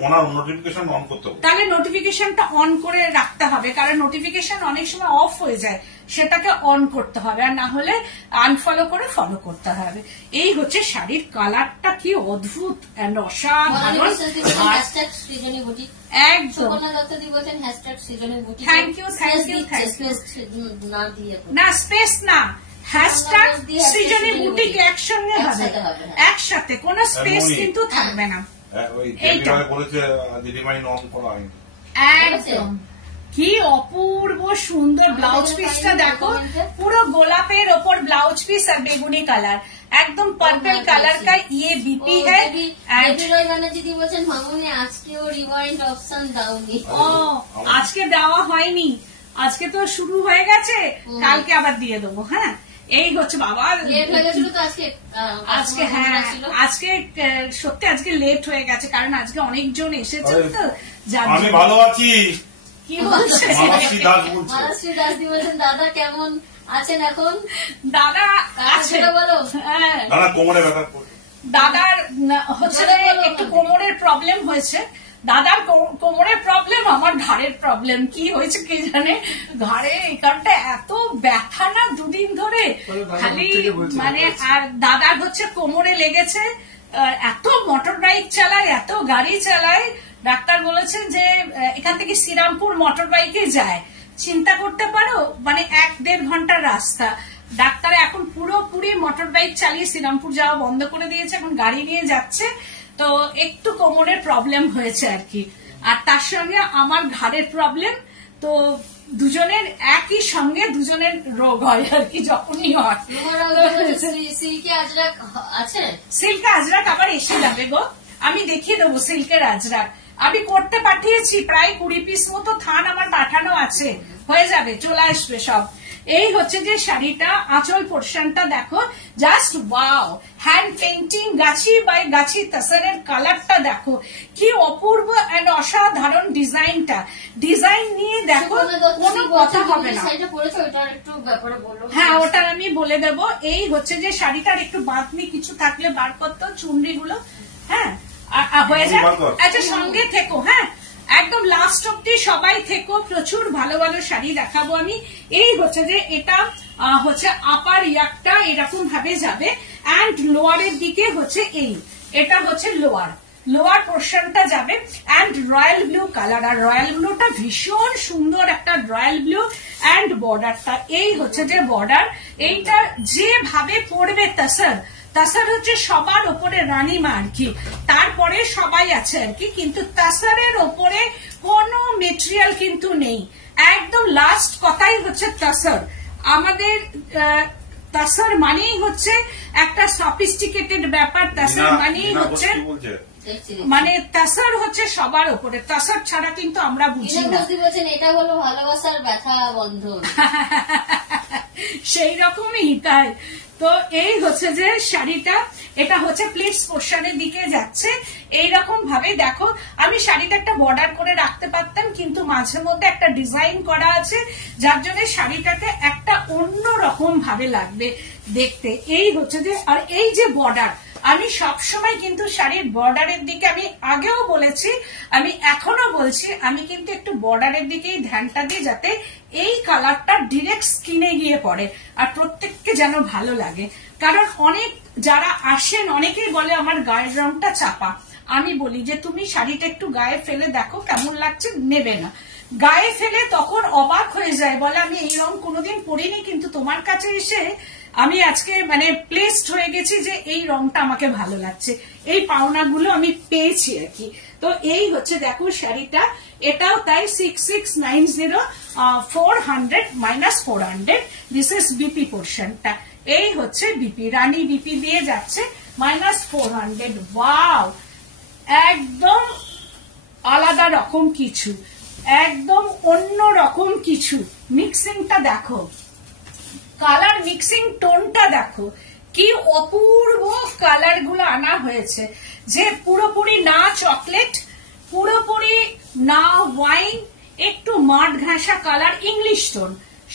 ওনার নোটিফিকেশন অন করতে হবে। তাহলে নোটিফিকেশনটা অন করে রাখতে হবে, কারণ নোটিফিকেশন অনেক সময় অফ হয়ে যায়, সেটাকে অন করতে হবে, আর না হলে আনফলো করে ফলো করতে হবে। এই হচ্ছে শাড়ির কালারটা, কি অদ্ভুত এন্ড অসাধারণ। একদম থ্যাংক ইউ না, স্পেস না, হ্যাশট্যাগ সৃজনী বুটিক একসঙ্গে হবে, একসাথে, কোনো স্পেস কিন্তু থাকবে না। একদম কি অপূর্ব সুন্দর ব্লাউজ পিসটা দেখো, পুরো গোলাপের ওপর ব্লাউজ পিস আর বেগুনি কালার, একদম পার্পল কালার का ये बीपी है। দিদি বলছেন মামুনি আজকেও রিওয়াইন্ড অপশন দাওনি। ও আজকে দেওয়া হয়নি, আজকে তো শুরু হয়ে গেছে, কালকে আবার দিয়ে দেবো। হ্যাঁ এই হচ্ছে বাবা, আজকে হ্যাঁ আজকে সত্যি আজকে লেট হয়ে গেছে, কারণ আজকে অনেকজন এসেছে তো। আমি ভালো আছি। কি বলছে দাদা কেমন আছেন এখন? দাদা আছে, বলো। হ্যাঁ দাদা কোমরে ব্যথা, দাদার হচ্ছে একটু কোমরের প্রবলেম হয়েছে, দাদার কোমরের প্রবলেম, আমার ঘাড়ের প্রবলেম। কি হয়েছে কি জানে, ঘাড়ে এই কারণটা এত ব্যথা না দুদিন ধরে, খালি মানে। আর দাদার হচ্ছে কোমরে লেগেছে, এত মোটর বাইক চালায়, এত গাড়ি চালায়, ডাক্তার বলেছেন যে এখান থেকে শ্রীরামপুর মোটর বাইকে যায়, চিন্তা করতে পারো, মানে 1-1.5 ঘন্টার রাস্তা। ডাক্তার এখন পুরোপুরি মোটর বাইক চালিয়ে শ্রীরামপুর যাওয়া বন্ধ করে দিয়েছে, এখন গাড়ি নিয়ে যাচ্ছে। তো একটু কোমরের প্রবলেম হয়েছে আর কি, আর তার সঙ্গে আমার ঘাড়ের প্রবলেম। তো দুজনের একই সঙ্গে দুজনের রোগ হয় আর কি, যখনই হয়। সিল্কি আজরাক আছে, সিল্কের আজরাক আবার এসে যাবে গো, আমি দেখিয়ে দেবো সিল্কের আজরাক। আমি করতে পাঠিয়েছি প্রায় 20 পিস মতো থান আমার পাঠানো আছে, হয়ে যাবে, চলে আসবে সব। এই হচ্ছে যে শাড়িটা, আঁচল পোর্শনটা দেখো, just wow, hand painting Gachhi by গাছি তাসারের কালারটা দেখো কি অপূর্ব এন্ড অসাধারণ ডিজাইনটা। ডিজাইন নিয়ে দেখো কোনো কথা হবে না। হ্যাঁ, ওটা আমি বলে দেবো। এই হচ্ছে যে শাড়িটার একটু বাঁধনি কিছু থাকলে বার করতো, চুনরি গুলো। হ্যাঁ, হয়ে যায়। আচ্ছা, সঙ্গে থেকো, হ্যাঁ একদম লাস্ট অব্দি সবাই থেকো, প্রচুর ভালো ভালো শাড়ি দেখাবো আমি। এই হচ্ছে যে এটা হচ্ছে আপার ইয়াকটা এরকম ভাবে যাবে, অ্যান্ড লোয়ারের দিকে হচ্ছে এটা হচ্ছে লোয়ার পোর্শনটা যাবে, অ্যান্ড রয়্যাল ব্লু কালার। আর রয়্যাল ব্লুটা ভীষণ সুন্দর একটা রয়্যাল ব্লু, অ্যান্ড বর্ডারটা এই হচ্ছে যে বর্ডার। এইটা যেভাবে পড়বে তাসার হচ্ছে সবার ওপরে রানীমা আর কি, তারপরে সবাই আছে আর কি, কিন্তু তাসারের ওপরে কোনো মেটেরিয়াল কিন্তু নেই। একদম লাস্ট কথাই হচ্ছে তাসার। আমাদের তাসার মানেই হচ্ছে একটা সফিস্টিকেটেড ব্যাপার। তাসার মানেই হচ্ছে মানে তাসার হচ্ছে সবার ওপরে, তাসার ছাড়া কিন্তু আমরা বুঝি না। এটা হলো ভালোবাসার ব্যথা বন্ধন, সেই রকমই তাই। তো এই হচ্ছে যে শাড়িটা, এটা হচ্ছে প্লিটস পোর্শনের দিকে যাচ্ছে এইরকম ভাবে। দেখো, আমি শাড়িটা একটা বর্ডার করে রাখতে পারতাম, কিন্তু মাঝে মধ্যে একটা ডিজাইন করা আছে, যার জন্য শাড়িটাকে একটা অন্য রকম ভাবে লাগবে দেখতে। এই হচ্ছে যে, আর এই যে বর্ডার, আমি সবসময় কিন্তু শাড়ির বর্ডারের দিকে, আমি আগেও বলেছি, আমি এখনো বলছি, আমি কিন্তু একটু বর্ডারের দিকেই ধ্যানটা দিই, যাতে এই কালারটা ডিরেক্ট স্কিনে গিয়ে পড়ে আর প্রত্যেককে যেন ভালো লাগে। কারণ অনেক যারা আসেন অনেকেই বলে আমার গায়ের রংটা চাপা। আমি বলি যে তুমি শাড়িটা একটু গায়ে ফেলে দেখো কেমন লাগছে, নেবে না। গায়ে ফেলে তখন অবাক হয়ে যায়, বলে আমি এই রং কোনোদিন পরিনি, কিন্তু তোমার কাছে এসে আমি আজকে মানে প্লেসড হয়ে গেছি যে এই রংটা আমাকে ভালো লাগছে, এই পাওনাগুলো আমি পেয়েছি আর কি। তো এই হচ্ছে দেখো শাড়িটা, এটাও তাই 6690 400 -400। দিস ইজ বিপি পোর্শনটা, এই হচ্ছে বিপি, রানী বিপি দিয়ে যাচ্ছে -400। ওয়াও, একদম আলাদা রকম কিছু, একদম অন্য রকম কিছু। মিক্সিংটা দেখো, কালার মিক্সিং টোনটা দেখো, কি অপূর্ব কালার গুলো আনা হয়েছে, যে পুরোপুরি না চকলেট, পুরোপুরি না ওয়াইন, একটু মাঠ ঘাসা কালার, ইংলিশ টোন,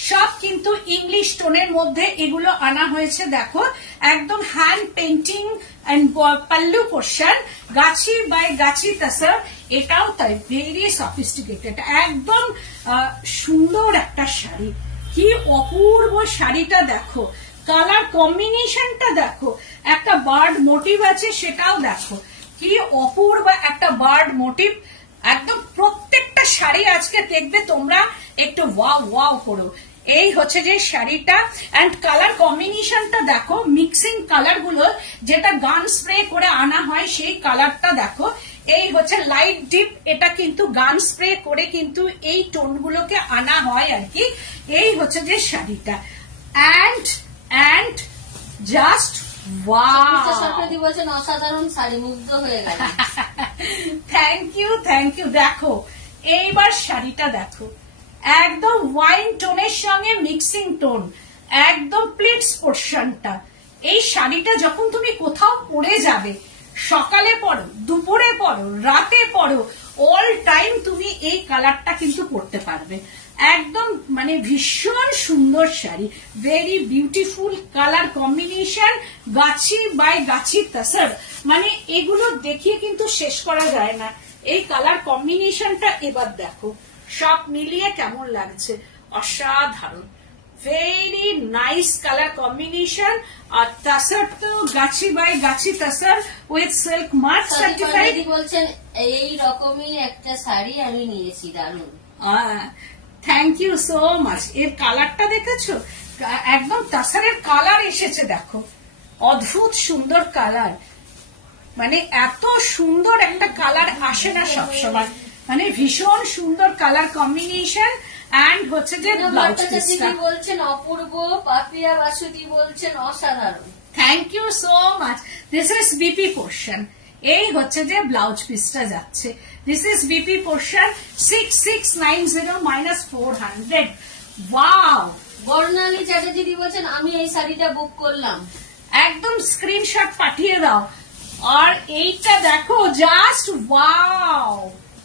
সব কিন্তু ইংলিশ টোনের মধ্যে এগুলো আনা হয়েছে। দেখো, একদম hand painting and pallu portion, গাছি বাই গাছি তাসার। এটাও তাই ভেরি সফিস্টিকেটেড, একদম সুন্দর একটা শাড়ি। কি অপূর্ব শাড়িটা দেখো, কালার কম্বিনেশনটা দেখো, একটা বার্ড মোটিভ আছে সেটাও দেখো, কি অপূর্ব একটা বার্ড মোটিভ। একদম প্রত্যেকটা শাড়ি আজকে দেখবে তোমরা একটু ওয়াও ওয়াও করো। এই হচ্ছে যে শাড়িটা, এন্ড কালার কম্বিনেশনটা দেখো, মিক্সিং কালার গুলো যেটা গান স্প্রে করে আনা হয় সেই কালারটা দেখো। এই হচ্ছে লাইট ডিপ, এটা কিন্তু গান স্প্রে করে কিন্তু এই টোন গুলোকে আনা হয় আর কি। এই হচ্ছে যে শাড়িটা, এন্ড জাস্ট অসাধারণ শাড়ি, মুগ্ধ হয়ে গেল। Thank you. দেখো এইবার শাড়িটা দেখো, একদম ওয়াইন টোনের সঙ্গে মিক্সিং টোন, একদম প্লিটস পোর্শনটা। এই শাড়িটা যখন তুমি কোথাও পরে যাবে, সকালে পরো, দুপুরে পরো, রাতে পরো, অল টাইম তুমি এই কালারটা কিন্তু পরতে পারবে। একদম মানে ভীষণ সুন্দর sari, very beautiful colour combination, Gachhi by গাছি তাসার। মানে এগুলো দেখিয়ে কিন্তু শেষ করা যায় না। এই কালার কম্বিনেশনটা এবার দেখো, সব মিলিয়ে কেমন লাগছে, অসাধারণ, ভেরি নাইস কালার কম্বিনেশন। আর তাসার তো গাছি by Gachhi tussar with silk mark certified. বলছেন এই রকমই একটা শাড়ি আমি নিয়েছি, দারুণ। Thank you so much. এর কালারটা দেখেছো, একদম তাসারের কালার এসেছে দেখো, অদ্ভুত সুন্দর কালার। মানে এত সুন্দর একটা কালার আসে না সবসময়, মানে ভীষণ সুন্দর কালার কম্বিনেশন। অ্যান্ড হচ্ছে যে ব্লাউজ পিসটা। বলছেন অপূর্ব, পাপিয়া বাসুদি বলছেন অসাধারণ। Thank you so much. This is BP portion. এই হচ্ছে যে ব্লাউজ পিসটা যাচ্ছে। দিস is BP portion 6690 minus 400। Wow. Barnali Chatterjee বলছেন আমি এই শাড়িটা বুক করলাম। একদম স্ক্রিনশট পাঠিয়ে দাও। আর এইটা দেখো, জাস্ট ওয়াও,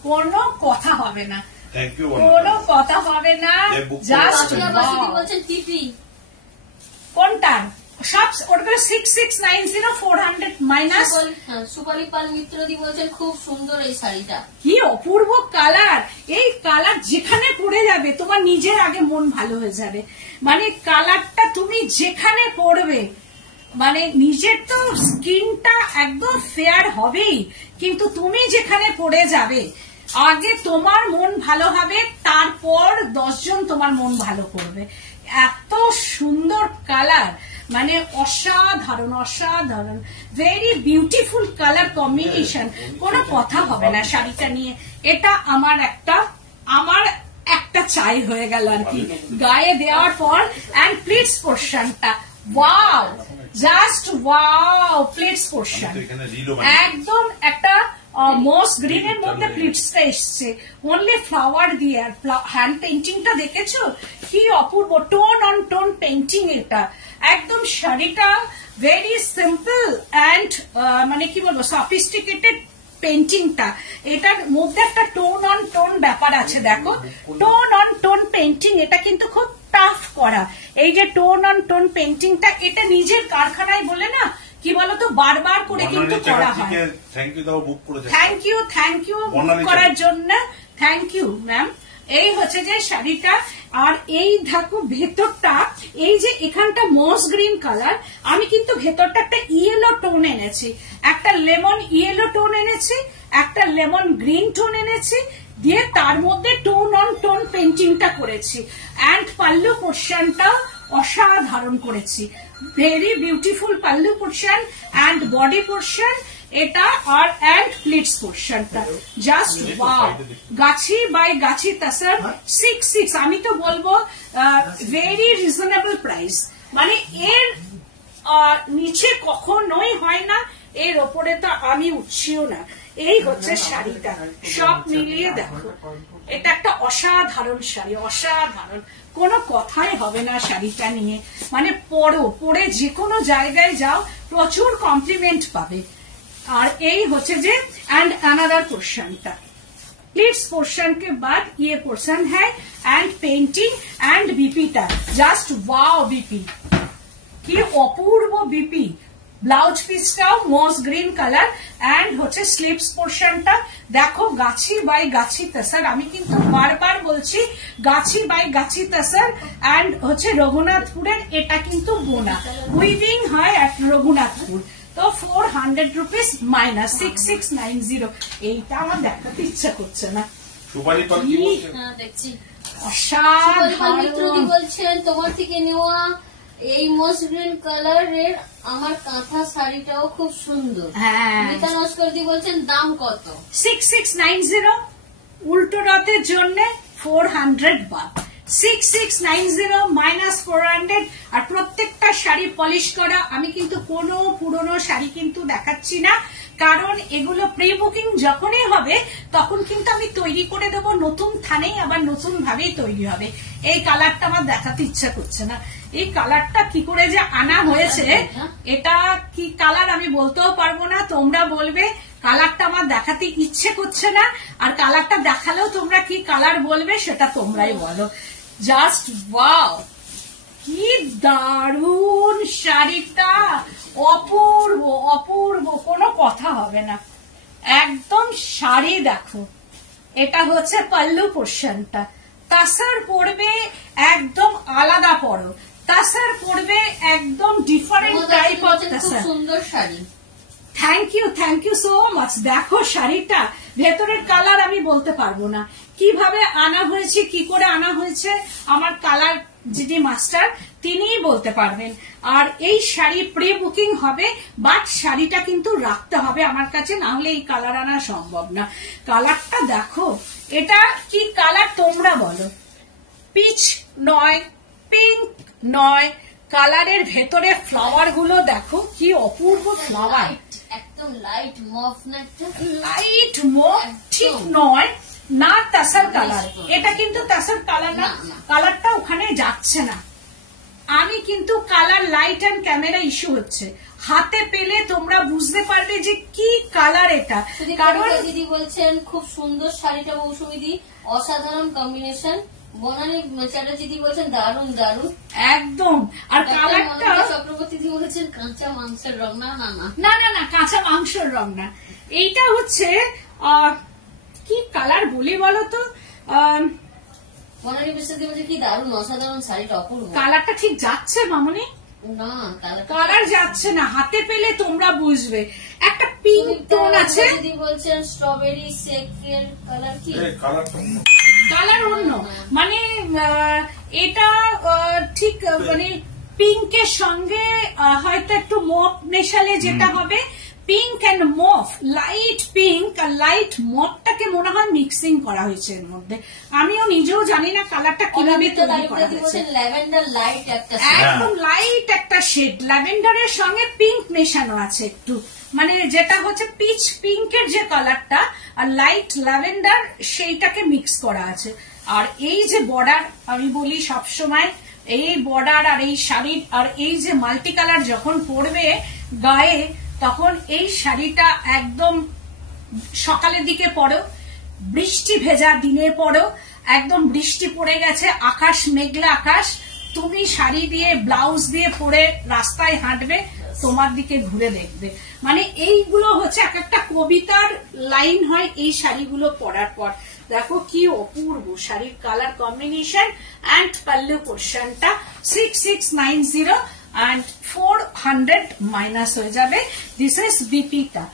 কোনো কথা হবে না, থ্যাংক ইউ। কোনো কথা হবে না, জাস্ট পাপিয়া বাসুদি বলছেন টিপি। কোনটা? সব ওটা 6690 400 মাইনাস। সুপালি পাল মিত্রদি বলছেন খুব সুন্দর এই শাড়িটা। কি অপূর্ব কালার। এই কালার যেখানে পড়ে যাবে তোমার নিজের আগে মন ভালো হয়ে যাবে। মানে কালারটা তুমি যেখানে পড়বে, মানে নিজের তো স্কিনটা একদম ফেয়ার হবেই, কিন্তু তুমি যেখানে পড়ে যাবে আগে তোমার মন ভালো হবে, তারপর 10 জন তোমার মন ভালো করবে। এত সুন্দর কালার, মানে অসাধারণ অসাধারণ, ভেরি বিউটিফুল কালার কম্বিনেশন, কোনো কথা হবে না শাড়িটা নিয়ে। এটা আমার একটা চাই হয়ে গেল আর কি গায়ে দেওয়ার পর। অ্যান্ড প্লিটস পোর্শনটা wow, just wow, pleats portion একদম একটা মস গ্রিনের মধ্যে প্লিটসটা এসছে, অনলি ফ্লাওয়ার দিয়ে। আর হ্যান্ড পেন্টিংটা দেখেছো কি অপূর্ব, টোন অন টোন পেন্টিং। এটা একদম শাড়িটা ভেরি সিম্পল অ্যান্ড মানে কি বলবো সফিস্টিকেটেড পেন্টিংটা। এটার মধ্যে একটা টোন অন টোন ব্যাপার আছে। দেখো টোন অন টোন পেন্টিং, এটা কিন্তু খুব টাফ করা। এই যে টোন অন টোন পেন্টিংটা, এটা নিজের কারখানায় বলে না কি বলতো বারবার করে কিন্তু করা হয়। থ্যাংক ইউ দাও বুক করেছে। থ্যাংক ইউ বুক করার জন্য, থ্যাংক ইউ ম্যাম। এই হচ্ছে যে শাড়িটা। আর এই দেখো ভেতরটা, এই যে এখানটা মস গ্রিন কালার, আমি কিন্তু ভেতরটা একটা ইয়েলো টোন এনেছি, একটা লেমন ইয়েলো টোন এনেছি, একটা লেমন গ্রিন টোন এনেছি, দিয়ে তার মধ্যে টোন অন টোন পেন্টিংটা করেছি। অ্যান্ড পাল্লু পোর্শনটা অসাধারণ করেছি, very beautiful pallu portion and body portion এটা। আর অ্যান্ড প্লিটস পোর্শনটা জাস্ট ওয়াও। গাছি বাই গাছি তাসার 66, আমি তো বলবো ভেরি রিজনেবল প্রাইস। মানে এর নিচে কখনোই হয় না, এর ওপরে তো আমি উঠছিও না। এই হচ্ছে শাড়িটা, সব মিলিয়ে দেখো এটা একটা অসাধারণ শাড়ি, অসাধারণ, কোনো কথাই হবে না শাড়িটা নিয়ে। মানে পরে যে কোনো জায়গায় যাও প্রচুর কমপ্লিমেন্ট পাবে। আর এই হচ্ছে যে एंड अनदर पोर्शन था प्लीट्स पोर्शन के बाद ये पोर्शन है एंड पेंटिंग एंड बीपी टा जस्ट वाओ बीपी की अपूर्व बीपी ब्लाउज पिसटाও মস গ্রিন কালার এন্ড হচ্ছে স্লিভস পোরশনটা দেখো গাছি বাই গাছি তসর আমি কিন্তু বারবার বলছি গাছি বাই গাছি তসর এন্ড হচ্ছে রঘুনাথপুরের এটা কিন্তু বোনা উইভিং হয় এট রঘুনাথপুর তো 400 রুপিস মাইনাস 6690 এইটা আমার দেখাতে ইচ্ছা করছে না সুপারি পাল কি বলছেন হ্যাঁ দেখছি অসাধারণ মিত্রদি বলছেন তোমার থেকে নেওয়া এই মস গ্রিন কালারের আমার কাঁথা শাড়িটাও খুব সুন্দর হ্যাঁ মিতা নস্করদি বলছেন দাম কত 6690 উল্টো রথের জন্য 400 বাদ 6690 মাইনাস 400 আর প্রত্যেকটা শাড়ি পলিশ করা আমি কিন্তু কোনো পুরনো শাড়ি কিন্তু দেখাচ্ছি না কারণ এগুলো প্রি বুকিং যখনই হবে তখন কিন্তু আমি তৈরি করে দেব নতুন থানেই আবার নতুন ভাবেই তৈরি হবে এই কালারটা আমার দেখাতে ইচ্ছা করছে না এই কালারটা কি করে যে আনা হয়েছে এটা কি কালার আমি বলতেও পারবো না তোমরা বলবে কালারটা আমার দেখাতে ইচ্ছে করছে না আর কালারটা দেখালেও তোমরা কি কালার বলবে সেটা তোমরাই বলো জাস্ট ওয়াও কি দারুণ শাড়িটা অপূর্ব অপূর্ব কোনো কথা হবে না একদম শাড়ি দেখো এটা হচ্ছে পাল্লু পোর্শনটা তাসার পড়বে একদম আলাদা পড়ো তাসার পড়বে একদম ডিফারেন্ট টাইপ অফ তাসার সুন্দর sari thank you so much দেখো শাড়িটা ভেতরের কালার আমি বলতে পারবো না কিভাবে আনা হয়েছে কি করে আনা হয়েছে আমার কালার যিনি মাস্টার তিনিই বলতে পারবেন আর এই শাড়ি প্রি বুকিং হবে বাট শাড়িটা কিন্তু রাখতে হবে আমার কাছে না হলে এই কালার আনা সম্ভব না কালারটা দেখো এটা কি কালার তোমরা বলো পিচ নয়, পিঙ্ক নয়, কালারের ভেতরে ফ্লাওয়ার গুলো দেখো কি অপূর্ব ফ্লাওয়ার, একদম লাইট মফ না, লাইট মফ ঠিক নয় না, তাসার কালার, এটা কিন্তু তাসার কালার না, কালারটা ওখানে যাচ্ছে না। আমি কিন্তু colour light and camera issue হচ্ছে, হাতে পেলে তোমরা বুঝতে পারবে যে কি কালার এটা। কারণ দিদি বলছেন খুব সুন্দর শাড়িটা মৌসুমীদি, অসাধারণ কম্বিনেশন। বনানী চ্যাটার্জি দি বলছেন দারুণ দারুণ একদম। আর কালারটা চক্রবর্তী দি বলেছেন কাঁচা মাংসের রং, না না না না না না কাঁচা মাংসের রং না, এইটা হচ্ছে কি কালার বলি বলতো, বনানী বিশ্বাস দি বলছে কি দারুণ অসাধারণ শাড়িটা অপূর্ব। কালারটা ঠিক যাচ্ছে মামনি? না কালার যাচ্ছে না, হাতে পেলে তোমরা বুঝবে। একটা পিঙ্ক টোন আছে, দিদি বলছেন স্ট্রবেরি শেকের কালার, কি কালার অন্য, মানে এটা ঠিক মানে পিঙ্কের সঙ্গে হয়তো একটু মফ মেশালে যেটা হবে, pink and mauve, light pink আর লাইট মফটাকে মনে হয় মিক্সিং করা হয়েছে এর মধ্যে। আমিও নিজেও জানি না কালারটা কিভাবে তৈরি করা হয়েছে। ল্যাভেন্ডার লাইট একটা, একদম লাইট একটা শেড, ল্যাভেন্ডারের সঙ্গে পিঙ্ক মেশানো আছে একটু, মানে যেটা হচ্ছে পিচ পিঙ্কের যে কালারটা আর লাইট ল্যাভেন্ডার সেইটাকে মিক্স করা আছে। আর এই যে বর্ডার, আমি বলি সবসময় এই বর্ডার আর এই শাড়ির আর এই যে মাল্টি কালার যখন পরবে গায়ে, তখন এই শাড়িটা একদম সকালের দিকে পরো, বৃষ্টি ভেজা দিনে পরো, একদম বৃষ্টি পড়ে গেছে, আকাশ মেঘলা আকাশ, তুমি শাড়ি দিয়ে ব্লাউজ দিয়ে পরে রাস্তায় হাঁটবে, তোমার দিকে ঘুরে দেখবে। মানে এইগুলো হচ্ছে এক একটা কবিতার লাইন হয় এই শাড়িগুলো পরার পর। দেখো কি অপূর্ব শাড়ির কালার কম্বিনেশন অ্যান্ড পাল্লু পোর্শনটা 6690 and 400 মাইনাস হয়ে যাবে। দিস ইজ বিপিটা,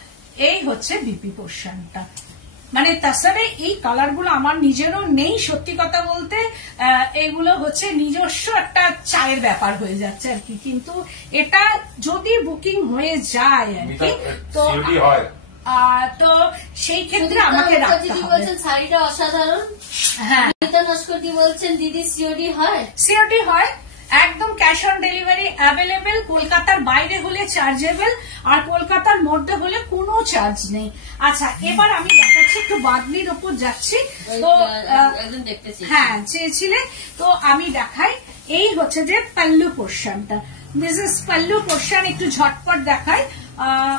এই হচ্ছে বিপি পোর্শনটা। মানে তাছাড়া এই কালার গুলো আমার নিজেরও নেই, সত্যি কথা বলতে এগুলো হচ্ছে নিজস্ব একটা চায়ের ব্যাপার হয়ে যাচ্ছে আর কি, কিন্তু এটা যদি বুকিং হয়ে যায় আর কি তো সেই ক্ষেত্রে আমাকে রাখতে হবে। শাড়িটা অসাধারণ। হ্যাঁ, নস্কর বলছেন দিদি সিওডি হয়? সিওডি হয়, একদম ক্যাশ অন ডেলিভারি অ্যাভেলেবেল। কলকাতার বাইরে হলে চার্জেবল, আর কলকাতার মধ্যে হলে কোনো চার্জ নেই। আচ্ছা, এবার আমি দেখাচ্ছি, একটু বাদলির ওপর যাচ্ছি তো হ্যাঁ চেয়েছিলে তো আমি দেখাই। এই হচ্ছে যে পাল্লু পোর্শনটা, দিস ইজ পাল্লু পোর্শন। একটু ঝটপট দেখাই,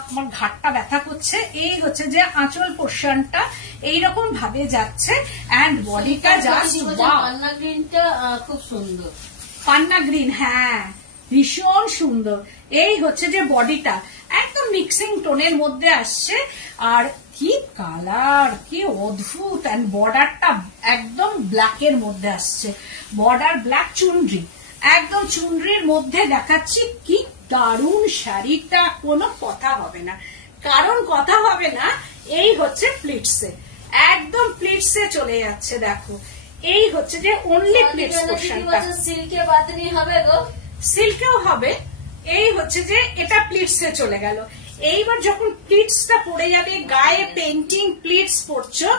আমার ঘাটটা ব্যথা করছে। এই হচ্ছে যে আঁচল পোর্শনটা এইরকম ভাবে যাচ্ছে অ্যান্ড বডিটা জাস্ট ওয়াও। পান্না গ্রিনটা খুব সুন্দর, পান্না গ্রিন, হ্যাঁ ভীষণ সুন্দর। এই হচ্ছে যে বডিটা একদম মিক্সিং টোনের মধ্যে আসছে, আর কি কালার, কি অদ্ভুত। অ্যান্ড বর্ডারটা একদম ব্ল্যাকের মধ্যে আসছে, বর্ডার ব্ল্যাক, চুনরি একদম চুনরির মধ্যে দেখাচ্ছি। কি দারুণ শাড়িটা, কোনো কথা হবে না, কারণ কথা হবে না। এই হচ্ছে প্লিটসে, একদম প্লিটসে চলে যাচ্ছে। দেখো এই হচ্ছে যে অনলি প্লিটস পোর্শনটা, সিল্কে বাতনি হবে গো, সিল্কেও হবে। এই হচ্ছে যে এটা প্লিটসে চলে গেল। এইবার যখন প্লিটসটা পড়ে যাবে, গায়ে পেন্টিং প্লিটস পড়ছো,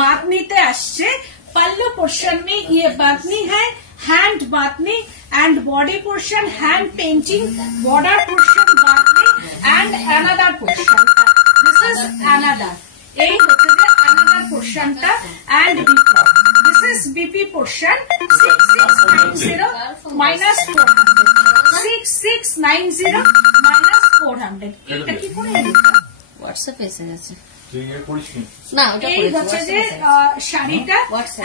বাতনিতে আসছে। पल्लू पोर्शन में ये बातनी है, हैंड बातनी and body portion hand painting, border portion बातनी and another portion. This is another, এই হচ্ছে যে अनदर পোর্শনটা and BP. This is BP portion 6690 minus 400, 6690 minus 400। এটা কি করে হোয়াটসঅ্যাপে এসে গেছে না, এই হচ্ছে যে শাড়িটা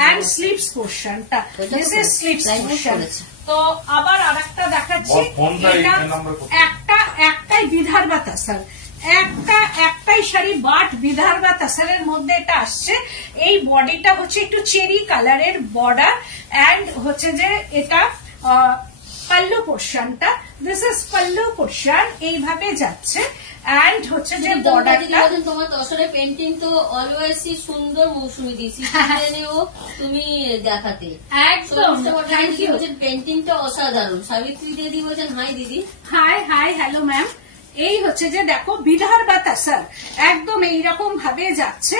এন্ড স্লিভস পোর্শনটা, দিস ইজ স্লিভস পোর্শন। তো আবার আরেকটা দেখাচ্ছি, একটাই বিদর্ভা তাসার, একটাই শাড়ি, বাট বিদর্ভা তাসারের মধ্যে এটা আসছে। এই বডিটা হচ্ছে একটু চেরি কালারের বর্ডার এন্ড হচ্ছে যে এটা পাল্লু পোর্শনটা, দিস ইজ পাল্লু পোর্শন, এইভাবে যাচ্ছে। এন্ড হচ্ছে যে বর্ডারটা, তোমার তসরের পেন্টিং তো অলওয়েজই সুন্দর মৌসুমী দিয়েছি, তুমি দেখাতে একদম থ্যাংক ইউ। পেন্টিংটা অসাধারণ। সাবিত্রী দিদি বলছেন হাই দিদি। High high, hello ma'am. এই হচ্ছে যে দেখো বিদর্ভা তাসার একদম এইরকম ভাবে যাচ্ছে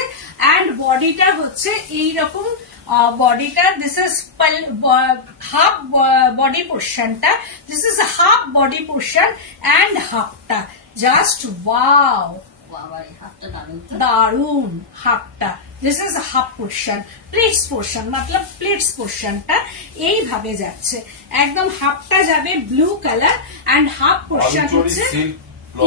এন্ড বডিটা হচ্ছে এইরকম বডিটা, দিস ইজ হাফ বডি পোর্শনটা, this is half body portion and হাফটা জাস্ট ওয়াও, বাবারে হাতটা দারুণ তো। দারুন হাফটা। This is half portion, pleats portion মতলব প্লিটস পোর্শনটা এইভাবে যাচ্ছে, একদম হাফটা যাবে blue colour and half portion হচ্ছে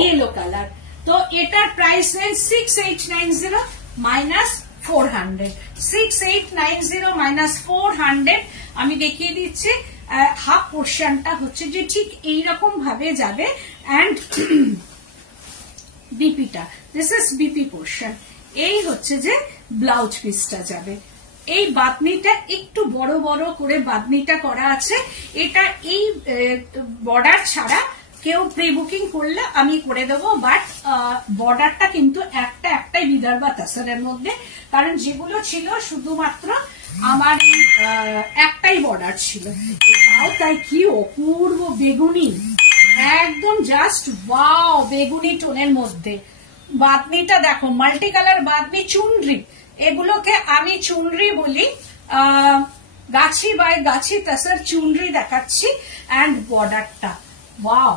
ইয়েলো কালার। তো এটার প্রাইস রেঞ্জ 6890 মাইনাস 400, 6890 মাইনাস 400। আমি দেখিয়ে দিচ্ছি হাফ পোর্শনটা হচ্ছে যে ঠিক এইরকম ভাবে যাবে অ্যান্ড বিপিটা, দিস ইজ বিপি পোর্শন। এই হচ্ছে যে ব্লাউজ পিসটা যাবে। এই বাতনিটা একটু বড় বড় করে বাতনিটা করা আছে, এটা এই বর্ডার ছাড়া কেউ প্রি বুকিং করলে আমি করে দেবো, বাট বর্ডারটা কিন্তু একটাই বিদর্ভা তাসারের মধ্যে, কারণ যেগুলো ছিল শুধুমাত্র আমার এই একটাই বর্ডার ছিল। এটাও তাই কি অপূর্ব বেগুনি, একদম জাস্ট ওয়াও বেগুনি টোনের মধ্যে। বাতনিটা দেখো, মাল্টি কালার বাতনি, চুনরি, এগুলোকে আমি চুনরি বলি, গাছি বাই গাছি তাসার চুনরি দেখাচ্ছি। অ্যান্ড বর্ডারটা ওয়াও,